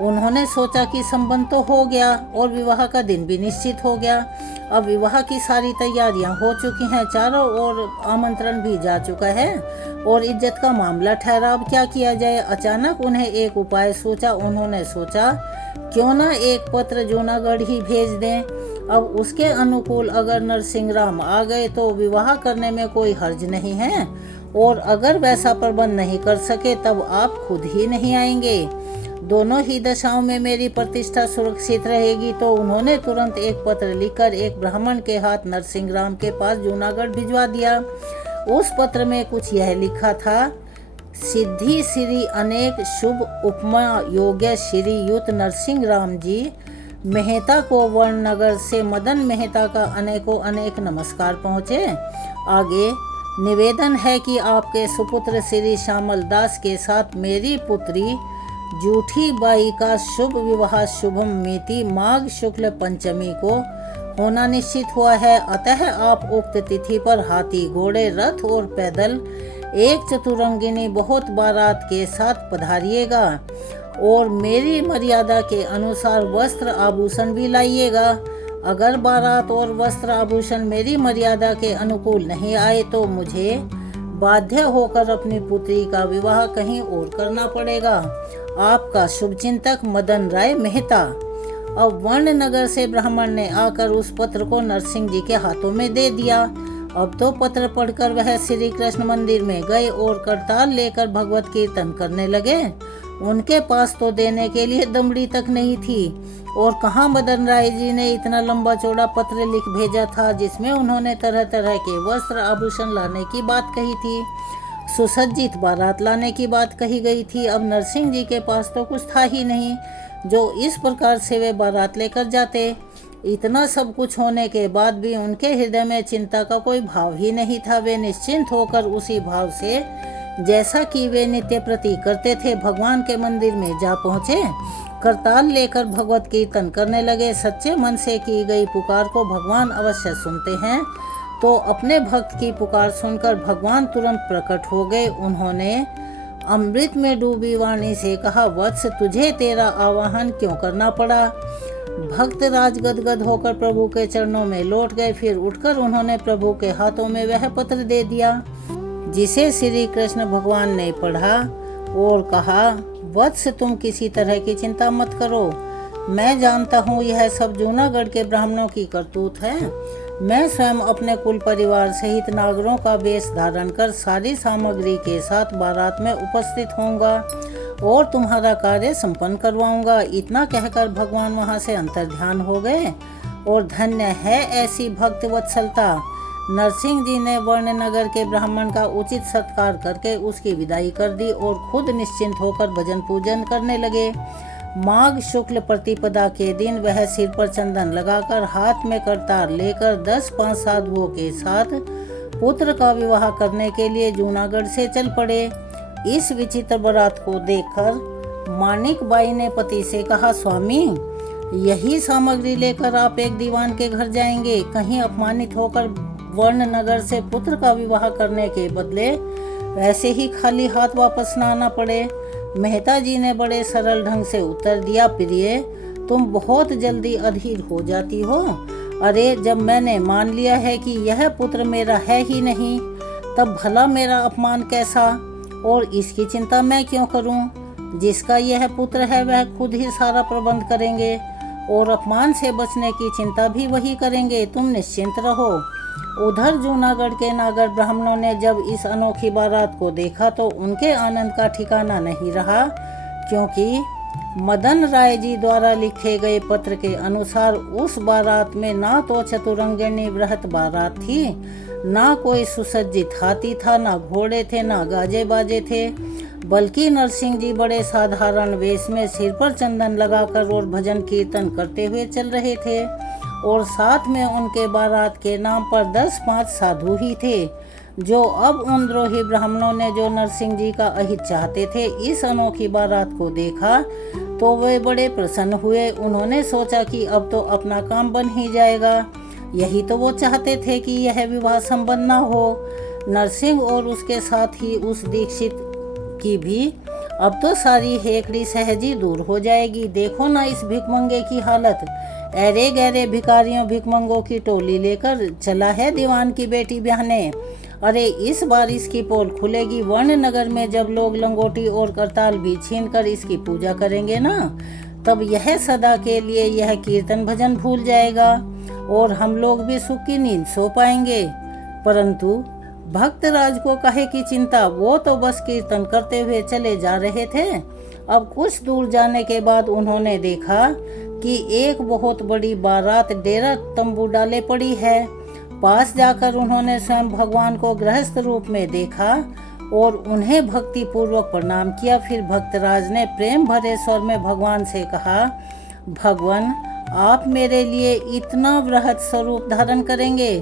उन्होंने सोचा कि संबंध तो हो गया और विवाह का दिन भी निश्चित हो गया। अब विवाह की सारी तैयारियां हो चुकी हैं, चारों ओर आमंत्रण भी जा चुका है और इज्जत का मामला ठहरा। अब क्या किया जाए। अचानक उन्हें एक उपाय सूझा। उन्होंने सोचा, क्यों ना एक पत्र जूनागढ़ ही भेज दें। अब उसके अनुकूल अगर नरसिंह राम आ गए तो विवाह करने में कोई हर्ज नहीं है, और अगर वैसा प्रबंध नहीं कर सके तब आप खुद ही नहीं आएंगे। दोनों ही दशाओं में मेरी प्रतिष्ठा सुरक्षित रहेगी। तो उन्होंने तुरंत एक पत्र लिखकर एक ब्राह्मण के हाथ नरसिंह राम के पास जूनागढ़ भिजवा दिया। उस पत्र में कुछ यह लिखा था, सिद्धि श्री अनेक शुभ उपमा योग्य श्री युत नरसिंह राम जी मेहता को वर्णनगर से मदन मेहता का अनेकों अनेक नमस्कार पहुँचे। आगे निवेदन है कि आपके सुपुत्र श्री श्यामल दास के साथ मेरी पुत्री जूठी बाई का शुभ विवाह शुभम मिति माघ शुक्ल पंचमी को होना निश्चित हुआ है। अतः आप उक्त तिथि पर हाथी घोड़े रथ और पैदल एक चतुरंगिनी बहुत बारात के साथ पधारिएगा और मेरी मर्यादा के अनुसार वस्त्र आभूषण भी लाइएगा। अगर बारात और वस्त्र आभूषण मेरी मर्यादा के अनुकूल नहीं आए तो मुझे बाध्य होकर अपनी पुत्री का विवाह कहीं और करना पड़ेगा। आपका शुभचिंतक मदन राय मेहता। अब वर्णनगर से ब्राह्मण ने आकर उस पत्र को नरसिंह जी के हाथों में दे दिया। अब तो पत्र पढ़कर वह श्री कृष्ण मंदिर में गए और करताल लेकर भगवत कीर्तन करने लगे। उनके पास तो देने के लिए दमड़ी तक नहीं थी और कहाँ मदन राय जी ने इतना लंबा चौड़ा पत्र लिख भेजा था जिसमें उन्होंने तरह तरह के वस्त्र आभूषण लाने की बात कही थी, सुसज्जित बारात लाने की बात कही गई थी। अब नरसिंह जी के पास तो कुछ था ही नहीं जो इस प्रकार से वे बारात लेकर जाते। इतना सब कुछ होने के बाद भी उनके हृदय में चिंता का कोई भाव ही नहीं था। वे निश्चिंत होकर उसी भाव से जैसा कि वे नित्य प्रति करते थे भगवान के मंदिर में जा पहुँचे। करताल लेकर भगवत कीर्तन करने लगे। सच्चे मन से की गई पुकार को भगवान अवश्य सुनते हैं। तो अपने भक्त की पुकार सुनकर भगवान तुरंत प्रकट हो गए। उन्होंने अमृत में डूबी वाणी से कहा, वत्स तुझे तेरा आवाहन क्यों करना पड़ा। भक्त राज गदगद होकर प्रभु के चरणों में लौट गए। फिर उठकर उन्होंने प्रभु के हाथों में वह पत्र दे दिया जिसे श्री कृष्ण भगवान ने पढ़ा और कहा, वत्स तुम किसी तरह की चिंता मत करो। मैं जानता हूँ यह सब जूनागढ़ के ब्राह्मणों की करतूत है। मैं स्वयं अपने कुल परिवार सहित नागरों का वेश धारण कर सारी सामग्री के साथ बारात में उपस्थित होऊंगा और तुम्हारा कार्य संपन्न करवाऊंगा। इतना कहकर भगवान वहां से अंतर्ध्यान हो गए और धन्य है ऐसी भक्त वत्सलता। नरसिंह जी ने वर्णनगर के ब्राह्मण का उचित सत्कार करके उसकी विदाई कर दी और खुद निश्चिंत होकर भजन पूजन करने लगे। माघ शुक्ल प्रतिपदा के दिन वह सिर पर चंदन लगाकर हाथ में करतार लेकर 10-5 साधुओं के साथ पुत्र का विवाह करने के लिए जूनागढ़ से चल पड़े। इस विचित्र बारात को देखकर मानिक बाई ने पति से कहा, स्वामी यही सामग्री लेकर आप एक दीवान के घर जाएंगे, कहीं अपमानित होकर वर्णनगर से पुत्र का विवाह करने के बदले वैसे ही खाली हाथ वापस न आना पड़े। मेहता जी ने बड़े सरल ढंग से उत्तर दिया, प्रिय तुम बहुत जल्दी अधीर हो जाती हो। अरे जब मैंने मान लिया है कि यह पुत्र मेरा है ही नहीं तब भला मेरा अपमान कैसा, और इसकी चिंता मैं क्यों करूं। जिसका यह पुत्र है वह खुद ही सारा प्रबंध करेंगे और अपमान से बचने की चिंता भी वही करेंगे। तुम निश्चिंत रहो। उधर जूनागढ़ के नागर ब्राह्मणों ने जब इस अनोखी बारात को देखा तो उनके आनंद का ठिकाना नहीं रहा, क्योंकि मदन राय जी द्वारा लिखे गए पत्र के अनुसार उस बारात में ना तो चतुरंगिनी बृहत बारात थी, ना कोई सुसज्जित हाथी था, ना घोड़े थे, ना गाजे बाजे थे, बल्कि नरसिंह जी बड़े साधारण वेश में सिर पर चंदन लगाकर और भजन कीर्तन करते हुए चल रहे थे और साथ में उनके बारात के नाम पर 10-5 साधु ही थे, जो अब उन द्रोही ब्राह्मणों ने जो नरसिंह जी का अहित चाहते थे इस अनोखी बारात को देखा तो वे बड़े प्रसन्न हुए। उन्होंने सोचा कि अब तो अपना काम बन ही जाएगा। यही तो वो चाहते थे कि यह विवाह संपन्न न हो। नरसिंह और उसके साथ ही उस दीक्षित की भी अब तो सारी हेकड़ी सहजी दूर हो जाएगी। देखो ना इस भिखमंगे की हालत, ऐरे गहरे भिखारियों भिखमंगों की टोली लेकर चला है दीवान की बेटी ब्याहने। अरे इस बार इसकी पोल खुलेगी। वर्णनगर में जब लोग लंगोटी और करताल भी छीनकर इसकी पूजा करेंगे ना, तब यह सदा के लिए यह कीर्तन भजन भूल जाएगा और हम लोग भी सुख की नींद सो पाएंगे। परंतु भक्तराज को काहे की चिंता, वो तो बस कीर्तन करते हुए चले जा रहे थे अब कुछ दूर जाने के बाद उन्होंने देखा कि एक बहुत बड़ी बारात डेरा तंबू डाले पड़ी है। पास जाकर उन्होंने स्वयं भगवान को गृहस्थ रूप में देखा और उन्हें भक्ति पूर्वक प्रणाम किया। फिर भक्तराज ने प्रेम भरे स्वर में भगवान से कहा, भगवान, आप मेरे लिए इतना बृहद स्वरूप धारण करेंगे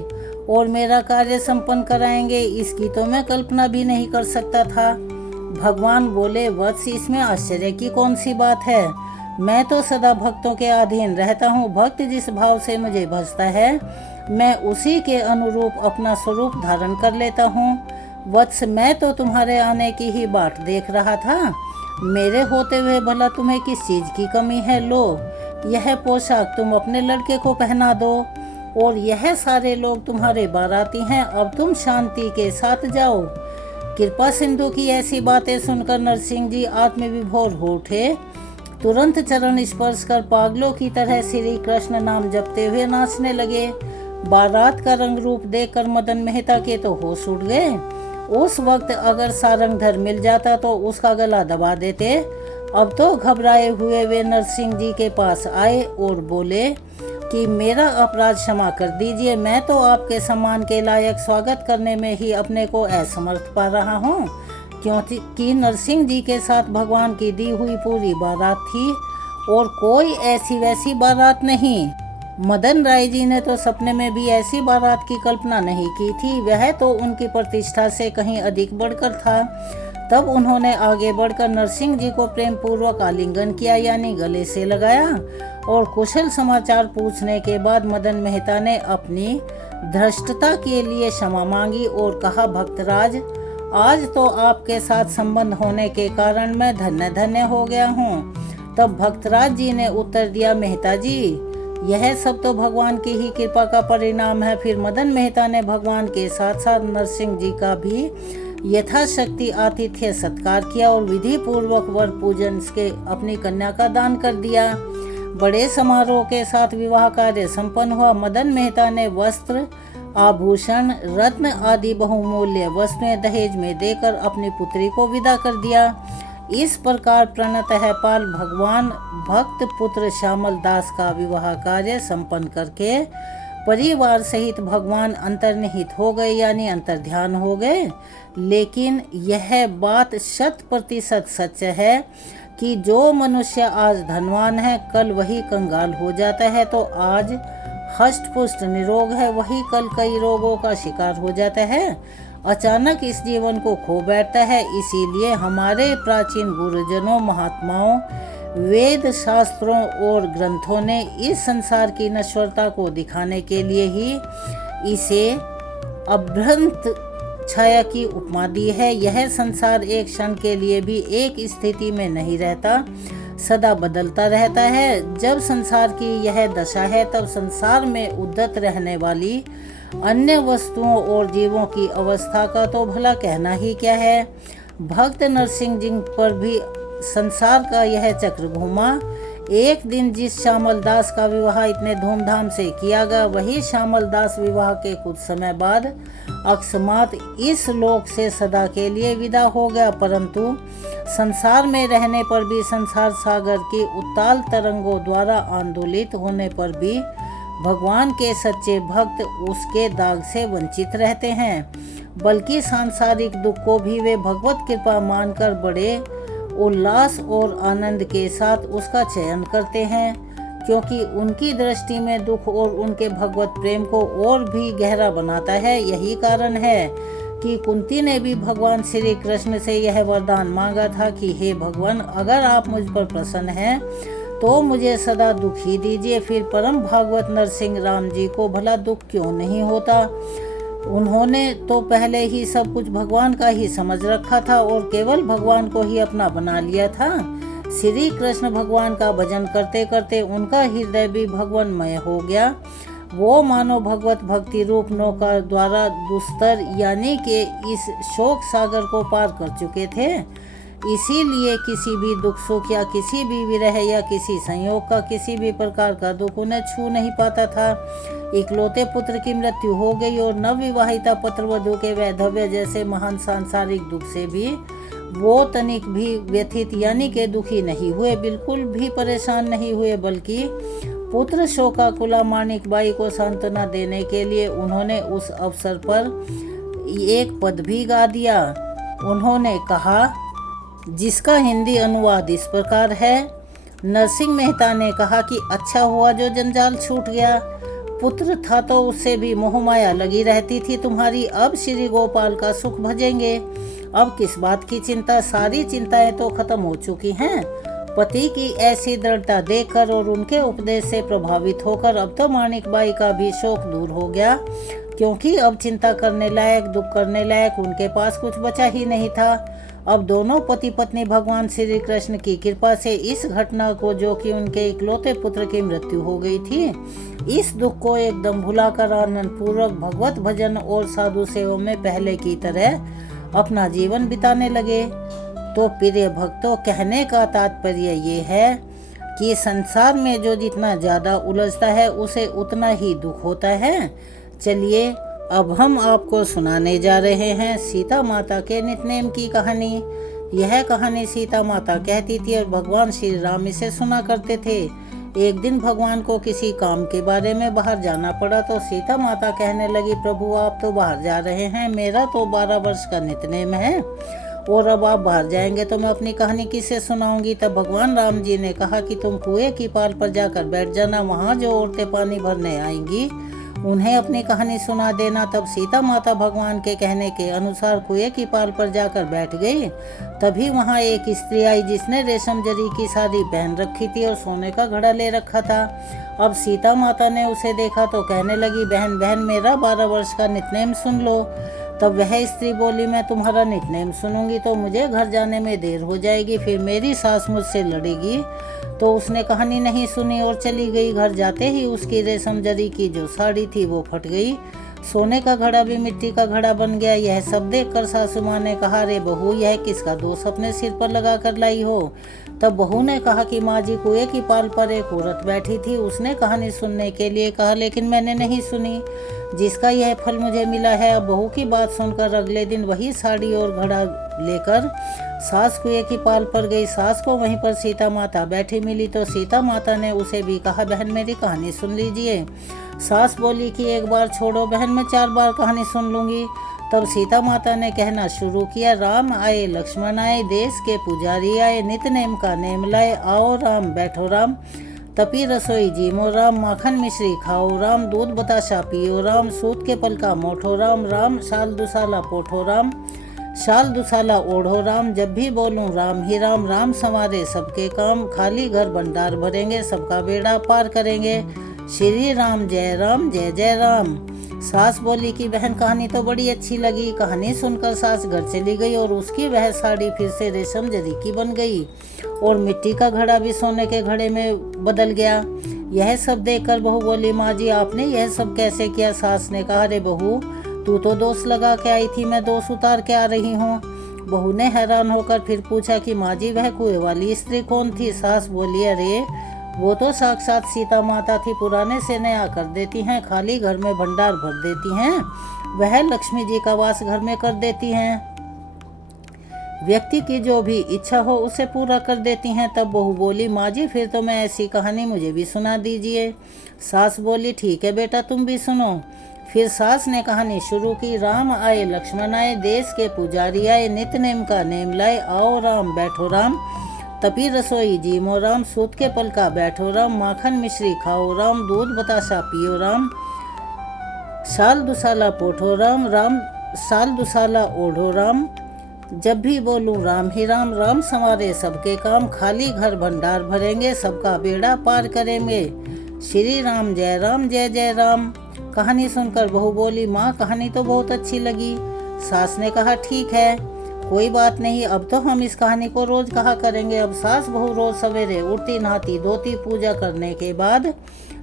और मेरा कार्य संपन्न कराएंगे, इसकी तो मैं कल्पना भी नहीं कर सकता था। भगवान बोले, वत्स, इसमें आश्चर्य की कौन सी बात है? मैं तो सदा भक्तों के अधीन रहता हूँ। भक्त जिस भाव से मुझे भजता है, मैं उसी के अनुरूप अपना स्वरूप धारण कर लेता हूँ। वत्स, मैं तो तुम्हारे आने की ही बाट देख रहा था। मेरे होते हुए भला तुम्हें किस चीज़ की कमी है? लो, यह पोशाक तुम अपने लड़के को पहना दो और यह सारे लोग तुम्हारे बाराती हैं। अब तुम शांति के साथ जाओ। कृपा सिंधु की ऐसी बातें सुनकर नरसिंह जी आत्मविभोर हो उठे। तुरंत चरण स्पर्श कर पागलों की तरह श्री कृष्ण नाम जपते हुए नाचने लगे। बारात का रंग रूप देखकर मदन मेहता के तो होश उड़ गए। उस वक्त अगर सारंगधर मिल जाता तो उसका गला दबा देते। अब तो घबराए हुए वे नरसिंह जी के पास आए और बोले कि मेरा अपराध क्षमा कर दीजिए। मैं तो आपके सम्मान के लायक स्वागत करने में ही अपने को असमर्थ पा रहा हूँ, क्योंकि नरसिंह जी के साथ भगवान की दी हुई पूरी बारात थी और कोई ऐसी वैसी बारात नहीं। मदन राय जी ने तो सपने में भी ऐसी बारात की कल्पना नहीं की थी। वह तो उनकी प्रतिष्ठा से कहीं अधिक बढ़कर था। तब उन्होंने आगे बढ़कर नरसिंह जी को प्रेम पूर्वक आलिंगन किया, यानी गले से लगाया, और कुशल समाचार पूछने के बाद मदन मेहता ने अपनी धृष्टता के लिए क्षमा मांगी और कहा, भक्तराज, आज तो आपके साथ संबंध होने के कारण मैं धन्य धन्य हो गया हूँ। तब भक्तराज जी ने उत्तर दिया, मेहता जी, यह सब तो भगवान की ही कृपा का परिणाम है। फिर मदन मेहता ने भगवान के साथ साथ नरसिंह जी का भी यथाशक्ति आतिथ्य सत्कार किया और विधि पूर्वक वर पूजन के अपनी कन्या का दान कर दिया। बड़े समारोह के साथ विवाह कार्य संपन्न हुआ। मदन मेहता ने वस्त्र, आभूषण, रत्न आदि बहुमूल्य वस्तुएं दहेज में देकर अपनी पुत्री को विदा कर दिया। इस प्रकार प्रणतः पाल भगवान भक्त पुत्र श्यामल दास का विवाह कार्य संपन्न करके परिवार सहित भगवान अंतर्निहित हो गए, यानी अंतर्ध्यान हो गए। लेकिन यह बात 100% सच है कि जो मनुष्य आज धनवान है, कल वही कंगाल हो जाता है। तो आज हष्ट पुष्ट निरोग है, वही कल कई रोगों का शिकार हो जाता है, अचानक इस जीवन को खो बैठता है। इसीलिए हमारे प्राचीन गुरुजनों, महात्माओं, वेद शास्त्रों और ग्रंथों ने इस संसार की नश्वरता को दिखाने के लिए ही इसे अभ्रंत छाया की उपमा दी है। यह संसार एक क्षण के लिए भी एक स्थिति में नहीं रहता, सदा बदलता रहता है। जब संसार की यह दशा है, तब संसार में उद्यत रहने वाली अन्य वस्तुओं और जीवों की अवस्था का तो भला कहना ही क्या है। भक्त नरसिंह जी पर भी संसार का यह चक्र घूमा। एक दिन जिस श्यामल दास का विवाह इतने धूमधाम से किया गया, वही श्यामल दास विवाह के कुछ समय बाद अकस्मात इस लोक से सदा के लिए विदा हो गया। परंतु संसार में रहने पर भी, संसार सागर की उत्ताल तरंगों द्वारा आंदोलित होने पर भी भगवान के सच्चे भक्त उसके दाग से वंचित रहते हैं, बल्कि सांसारिक दुख को भी वे भगवत कृपा मानकर बड़े उल्लास और आनंद के साथ उसका चयन करते हैं, क्योंकि उनकी दृष्टि में दुख और उनके भगवत प्रेम को और भी गहरा बनाता है। यही कारण है कि कुंती ने भी भगवान श्री कृष्ण से यह वरदान मांगा था कि हे भगवान, अगर आप मुझ पर प्रसन्न हैं तो मुझे सदा दुख ही दीजिए। फिर परम भागवत नरसिंह राम जी को भला दुख क्यों नहीं होता? उन्होंने तो पहले ही सब कुछ भगवान का ही समझ रखा था और केवल भगवान को ही अपना बना लिया था। श्री कृष्ण भगवान का भजन करते करते उनका हृदय भी भगवानमय हो गया। वो मानो भगवत भक्ति रूप नौका द्वारा दुस्तर यानी कि इस शोक सागर को पार कर चुके थे। इसीलिए किसी भी दुख सुख या किसी भी विरह या किसी संयोग का किसी भी प्रकार का दुख उन्हें छू नहीं पाता था। इकलौते पुत्र की मृत्यु हो गई और नवविवाहिता पुत्रवधू के वैधव्य जैसे महान सांसारिक दुख से भी वो तनिक भी व्यथित यानी कि दुखी नहीं हुए, बिल्कुल भी परेशान नहीं हुए, बल्कि पुत्र शोकाकुला माणिकबाई को सांत्वना देने के लिए उन्होंने उस अवसर पर एक पद भी गा दिया। उन्होंने कहा, जिसका हिंदी अनुवाद इस प्रकार है। नरसिंह मेहता ने कहा कि अच्छा हुआ जो जंजाल छूट गया। पुत्र था तो उससे भी मोहमाया लगी रहती थी तुम्हारी। अब श्री गोपाल का सुख भजेंगे। अब किस बात की चिंता, सारी चिंताएं तो खत्म हो चुकी हैं। पति की ऐसी दृढ़ता देखकर और उनके उपदेश से प्रभावित होकर अब तो माणिकबाई का भी शोक दूर हो गया, क्योंकि अब चिंता करने लायक, दुख करने लायक उनके पास कुछ बचा ही नहीं था। अब दोनों पति पत्नी भगवान श्री कृष्ण की कृपा से इस घटना को, जो कि उनके इकलौते पुत्र की मृत्यु हो गई थी, इस दुख को एकदम भुलाकर आनंद पूर्वक भगवत भजन और साधु सेवा में पहले की तरह अपना जीवन बिताने लगे। तो प्रिय भक्तों, कहने का तात्पर्य ये है कि संसार में जो जितना ज़्यादा उलझता है उसे उतना ही दुख होता है। चलिए अब हम आपको सुनाने जा रहे हैं सीता माता के नितनेम की कहानी। यह कहानी सीता माता कहती थी और भगवान श्री राम इसे सुना करते थे। एक दिन भगवान को किसी काम के बारे में बाहर जाना पड़ा तो सीता माता कहने लगी, प्रभु आप तो बाहर जा रहे हैं, मेरा तो 12 वर्ष का नितनेम है और अब आप बाहर जाएंगे तो मैं अपनी कहानी किसे सुनाऊंगी। तब भगवान राम जी ने कहा कि तुम कुएं की पाल पर जाकर बैठ जाना, वहाँ जो औरतें पानी भरने आएंगी उन्हें अपनी कहानी सुना देना। तब सीता माता भगवान के कहने के अनुसार कुएं की पाल पर जाकर बैठ गई। तभी वहाँ एक स्त्री आई जिसने रेशम जरी की साड़ी पहन रखी थी और सोने का घड़ा ले रखा था। अब सीता माता ने उसे देखा तो कहने लगी, बहन बहन मेरा 12 वर्ष का नितनेम सुन लो। तब वह स्त्री बोली, मैं तुम्हारा नितनेम सुनूंगी तो मुझे घर जाने में देर हो जाएगी, फिर मेरी सास मुझसे लड़ेगी। तो उसने कहानी नहीं सुनी और चली गई। घर जाते ही उसकी रेशम जरी की जो साड़ी थी वो फट गई, सोने का घड़ा भी मिट्टी का घड़ा बन गया। यह सब देखकर सासू माँ ने कहा, रे बहू यह किसका दोष अपने सिर पर लगा कर लाई हो। तब बहू ने कहा कि माँ जी, कुएं की पाल पर एक औरत बैठी थी, उसने कहानी सुनने के लिए कहा लेकिन मैंने नहीं सुनी, जिसका यह फल मुझे मिला है। अब बहू की बात सुनकर अगले दिन वही साड़ी और घड़ा लेकर सास कुएं की पाल पर गई। सास को वहीं पर सीता माता बैठी मिली तो सीता माता ने उसे भी कहा, बहन मेरी कहानी सुन लीजिए। सास बोली कि एक बार छोड़ो बहन, मैं 4 बार कहानी सुन लूँगी। तब सीता माता ने कहना शुरू किया, राम आए लक्ष्मण आए, देश के पुजारी आए, नितनेम का नेम लाए, आओ राम बैठो राम, तपी रसोई जीमो राम, माखन मिश्री खाओ राम, दूध बताशा पियो राम, सूत के पल का मोठो राम, राम शाल दुसाला पोठो राम, शाल दुसाला ओढ़ो राम, जब भी बोलूं राम ही राम, राम संवारे सबके काम, खाली घर भंडार भरेंगे, सबका बेड़ा पार करेंगे, श्री राम जय जय राम। सास बोली कि बहन कहानी तो बड़ी अच्छी लगी। कहानी सुनकर सास घर चली गई और उसकी वह साड़ी फिर से रेशम जरी की बन गई और मिट्टी का घड़ा भी सोने के घड़े में बदल गया। यह सब देखकर बहू बोली, माँ जी आपने यह सब कैसे किया। सास ने कहा, अरे बहू तू तो दोष लगा के आई थी, मैं दोष उतार के आ रही हूँ। बहू ने हैरान होकर फिर पूछा कि माँ जी वह कुएं वाली स्त्री कौन थी। सास बोली, अरे वो तो साक्षात सीता माता थी, पुराने से नया कर देती हैं, खाली घर में भंडार भर देती हैं, वह लक्ष्मी जी का वास घर में कर देती हैं, व्यक्ति की जो भी इच्छा हो उसे पूरा कर देती हैं। तब बहू बोली, माँ जी फिर तो मैं ऐसी कहानी मुझे भी सुना दीजिए। सास बोली, ठीक है बेटा तुम भी सुनो। फिर सास ने कहानी शुरू की, राम आए लक्ष्मण आए, देश के पुजारी आए, नितनेम का नेम लाए, आओ राम बैठो राम, तपी रसोई जीमो राम, सूत के पल का बैठो राम, माखन मिश्री खाओ राम, दूध बताशा पियो राम, शाल दुसाला पोठो राम, राम शाल दुसाला ओढ़ो राम, जब भी बोलूं राम ही राम, राम संवारे सबके काम, खाली घर भंडार भरेंगे, सबका बेड़ा पार करेंगे, श्री राम जय जय राम। कहानी सुनकर बहू बोली, माँ कहानी तो बहुत अच्छी लगी। सास ने कहा, ठीक है कोई बात नहीं, अब तो हम इस कहानी को रोज कहा करेंगे। अब सास बहू रोज सवेरे उठती नहाती धोती पूजा करने के बाद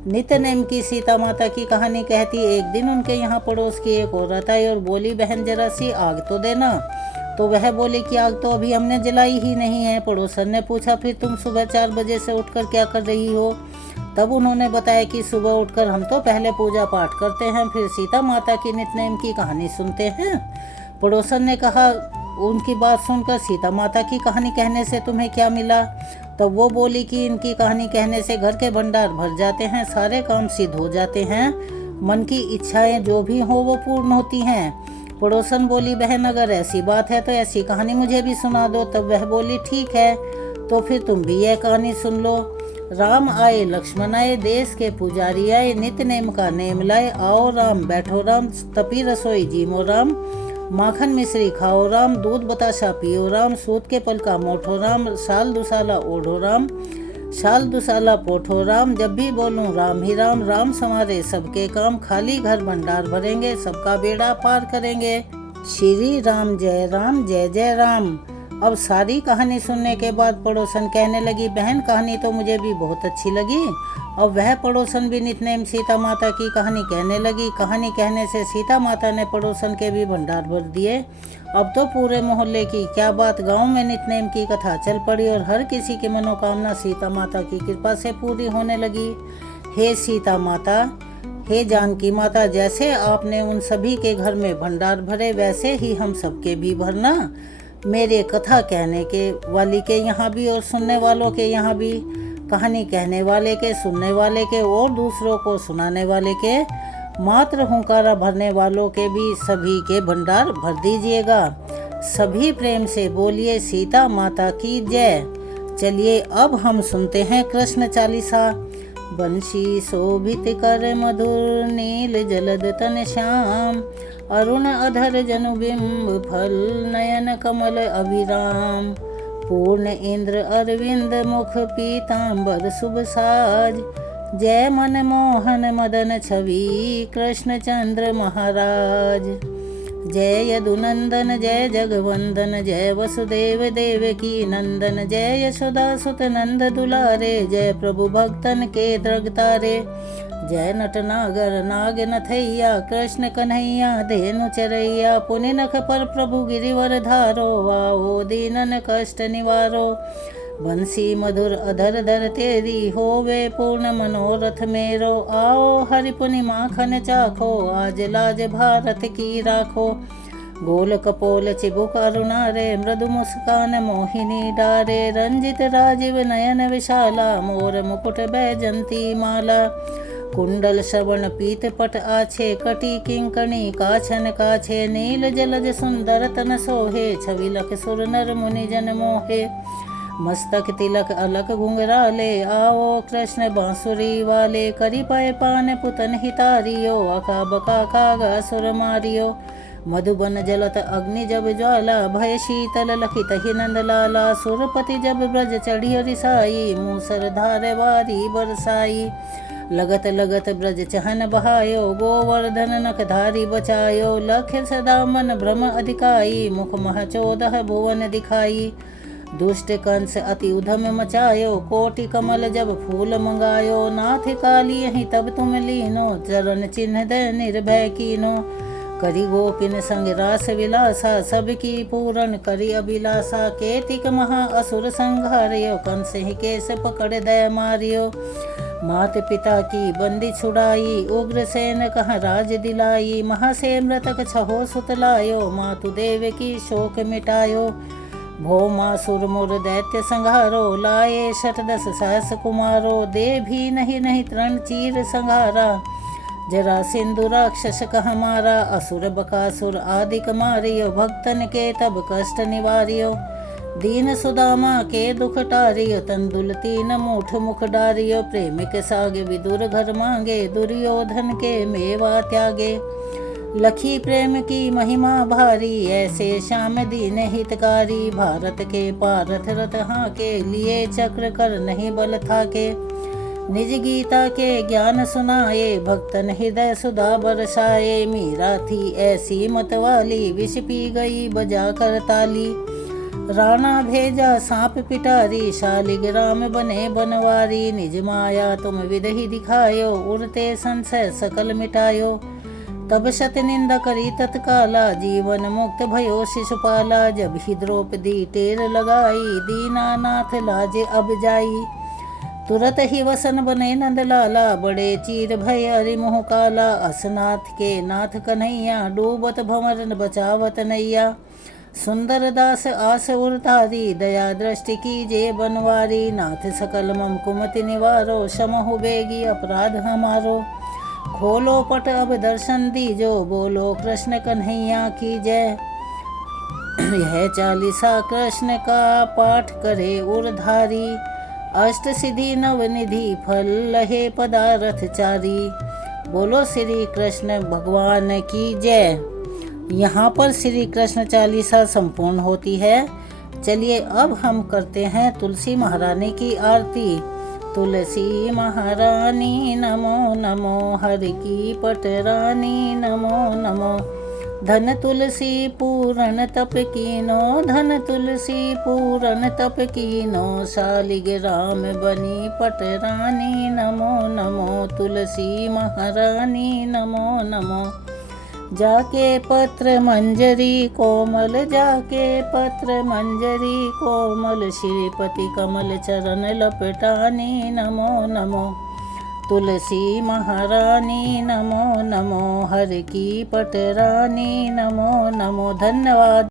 नितनेम की सीता माता की कहानी कहती। एक दिन उनके यहाँ पड़ोस की एक औरत आई और बोली, बहन जरा सी आग तो देना। तो वह बोली कि आग तो अभी हमने जलाई ही नहीं है। पड़ोसन ने पूछा, फिर तुम सुबह 4 बजे से उठकर क्या कर रही हो। तब उन्होंने बताया कि सुबह उठकर हम तो पहले पूजा पाठ करते हैं, फिर सीता माता की नितनेम की कहानी सुनते हैं। पड़ोसन ने कहा, उनकी बात सुनकर सीता माता की कहानी कहने से तुम्हें क्या मिला? तब वो बोली कि इनकी कहानी कहने से घर के भंडार भर जाते हैं, सारे काम सिद्ध हो जाते हैं, मन की इच्छाएं जो भी हो वो पूर्ण होती हैं। पड़ोसन बोली, बहन अगर ऐसी बात है तो ऐसी कहानी मुझे भी सुना दो। तब वह बोली, ठीक है, तो फिर तुम भी यह कहानी सुन लो। राम आए, लक्ष्मण आए, देश के पुजारी आए, नित्य नेम का नेम लाए। आओ राम, बैठो राम, तपी रसोई जीमो राम, माखन मिश्री खाओ राम, दूध बताशा पियो राम, सूत के पल का मोठो राम, शाल दुसाला ओढ़ो राम, शाल दुसाला पोठो राम। जब भी बोलूं राम ही राम, राम संवारे सबके काम, खाली घर भंडार भरेंगे, सबका बेड़ा पार करेंगे। श्री राम जय जय राम। अब सारी कहानी सुनने के बाद पड़ोसन कहने लगी, बहन कहानी तो मुझे भी बहुत अच्छी लगी। अब वह पड़ोसन भी नितनेम सीता माता की कहानी कहने लगी। कहानी कहने से सीता माता ने पड़ोसन के भी भंडार भर दिए। अब तो पूरे मोहल्ले की क्या बात, गांव में नितनेम की कथा चल पड़ी और हर किसी की मनोकामना सीता माता की कृपा से पूरी होने लगी। हे सीता माता, हे जानकी माता, जैसे आपने उन सभी के घर में भंडार भरे वैसे ही हम सबके भी भरना। मेरे कथा कहने के वाली के यहाँ भी और सुनने वालों के यहाँ भी, कहानी कहने वाले के, सुनने वाले के और दूसरों को सुनाने वाले के, मात्र हुंकारा भरने वालों के भी सभी के भंडार भर दीजिएगा। सभी प्रेम से बोलिए सीता माता की जय। चलिए अब हम सुनते हैं कृष्ण चालीसा। बंशी शोभित कर मधुर, नील जलद तन श्याम, अरुण अधर जनु बिंब फल, नयन कमल अभिराम, पूर्ण इंद्र अरविंद मुख, पीतांबर शुभ साज, जय मन मोहन मदन छवि, कृष्ण चंद्र महाराज। जय यदुनंदन जय जगवंदन, जय वसुदेव देवकी नंदन, जय यशोदा सुत नंद दुलारे, जय प्रभु भक्तन के द्रगतारे, जय नटनागर नाग नथैया, कृष्ण कन्हैया धेनु चरैया, पुनि नख पर प्रभु गिरिवर धारो, आओ दीनन कष्ट निवारो। बंसी मधुर अधर धर तेरी, होवे पूर्ण मनोरथ मेरो, आओ हरि पुनि माखन चाखो, आज लाज भारत की राखो। गोल कपोल चिबुक अरुणारे, मृदु मुस्कान मोहिनी डारे, रंजित राजीव नयन विशाला, मोर मुकुट बैजंती माला, कुंडल श्रवण पीत पट आछे, कटी किंकणी काछन काछे, नील जलज सुंदर तन सोहे, छवि लख सुर नर मुनि जन मोहे, मस्तक तिलक अलक घुंघराले, आओ कृष्ण बांसुरी वाले, करी पाए पान पुतन हितारियो, अका बका कागा सुर मारियो, मधुबन जलत अग्नि जब ज्वाला, भय शीतल लखित ही नंद लाला, सुरपति जब ब्रज चढ़ी रिसाई, मूसर धार वारी बरसाई, लगत लगत ब्रज चहन बहायो, गोवर्धन नख धारी बचायो, लख सदा मन भ्रम अधिकाई, मुख मह 14 भुवन दिखाई, दुष्ट कंस अति उधम मचायो, कोटि कमल जब फूल मंगायो, नाथ काली यही तब तुम लीनो, चरण चिन्ह दे निर्भय कीनो, करी गोपिन संग रास विलासा, सबकी पूरन करी अभिलाषा, केतिक महा असुर संहारियो, कंस ही केस पकड़ दय मारियो, मात पिता की बंदी छुड़ाई, उग्रसेन कहाँ राज दिलाई, महासे मृतक छहो सुतलायो, मातु देव की शोक मिटायो, भौमासुर मुर दैत्य संहारो, लाए 10 सहस कुमारो, दे भी नहीं तृण चीर संहारा, जरा सिंधु राक्षस कह मारा, असुर बकासुर आदिक मारियो, भक्तन के तब कष्ट निवारियो, दीन सुदामा के दुख टारियो, तंदुल 3 मूठ मुख डारियो, प्रेमिक सागे विदुर घर मांगे, दुर्योधन के मेवा त्यागे, लखी प्रेम की महिमा भारी, ऐसे श्याम दीन हितकारी, भारत के पारथ रथ हाँ के, लिए चक्र कर नहीं बल था के, निज गीता के ज्ञान सुनाए, भक्तन हृदय सुधा बरसाए, मीरा थी ऐसी मतवाली, विष पी गई बजा कर ताली, राणा भेजा सांप पिटारी, शालिग्राम बने बनवारी, निज माया तुम विदहि दिखायो, उड़ते संशय सकल मिटायो, तब शत निंदा करी तत्काला, जीवन मुक्त भयो शिशुपाला, जब ही द्रौपदी टेर लगाई, दीनानाथ लाजे अब जाई, तुरत ही वसन बने नंदलाला, बड़े चीर भय अरि मुँह काला, असनाथ के नाथ कन्हैया, डूबत भंवर बचावत नैया, सुंदर दास आस उरतारी, दया दृष्टि कीजे बनवारी। नाथ सकल मम कुमति निवारो, समहु बेगी अपराध हमारो। खोलो पट अब दर्शन दीजो, बोलो कृष्ण कन्हैया की जय। यह चालीसा कृष्ण का पाठ करे उरधारी, अष्ट सिद्धि नवनिधि फल लहे पदारथ चारी। बोलो श्री कृष्ण भगवान की जय। यहाँ पर श्री कृष्ण चालीसा संपूर्ण होती है। चलिए अब हम करते हैं तुलसी महारानी की आरती। तुलसी महारानी नमो नमो, हर की पटरानी नमो नमो। धन तुलसी पूरन तप कीनो, धन तुलसी पूरन तप कीनो। शालिग्राम बनी पटरानी नमो नमो, तुलसी महारानी नमो नमो। जाके पत्र मंजरी कोमल, जाके पत्र मंजरी कोमल। श्रीपति कमल चरण लपटानी नमो नमो, तुलसी महारानी नमो नमो। हर की पटरानी नमो नमो। धन्यवाद।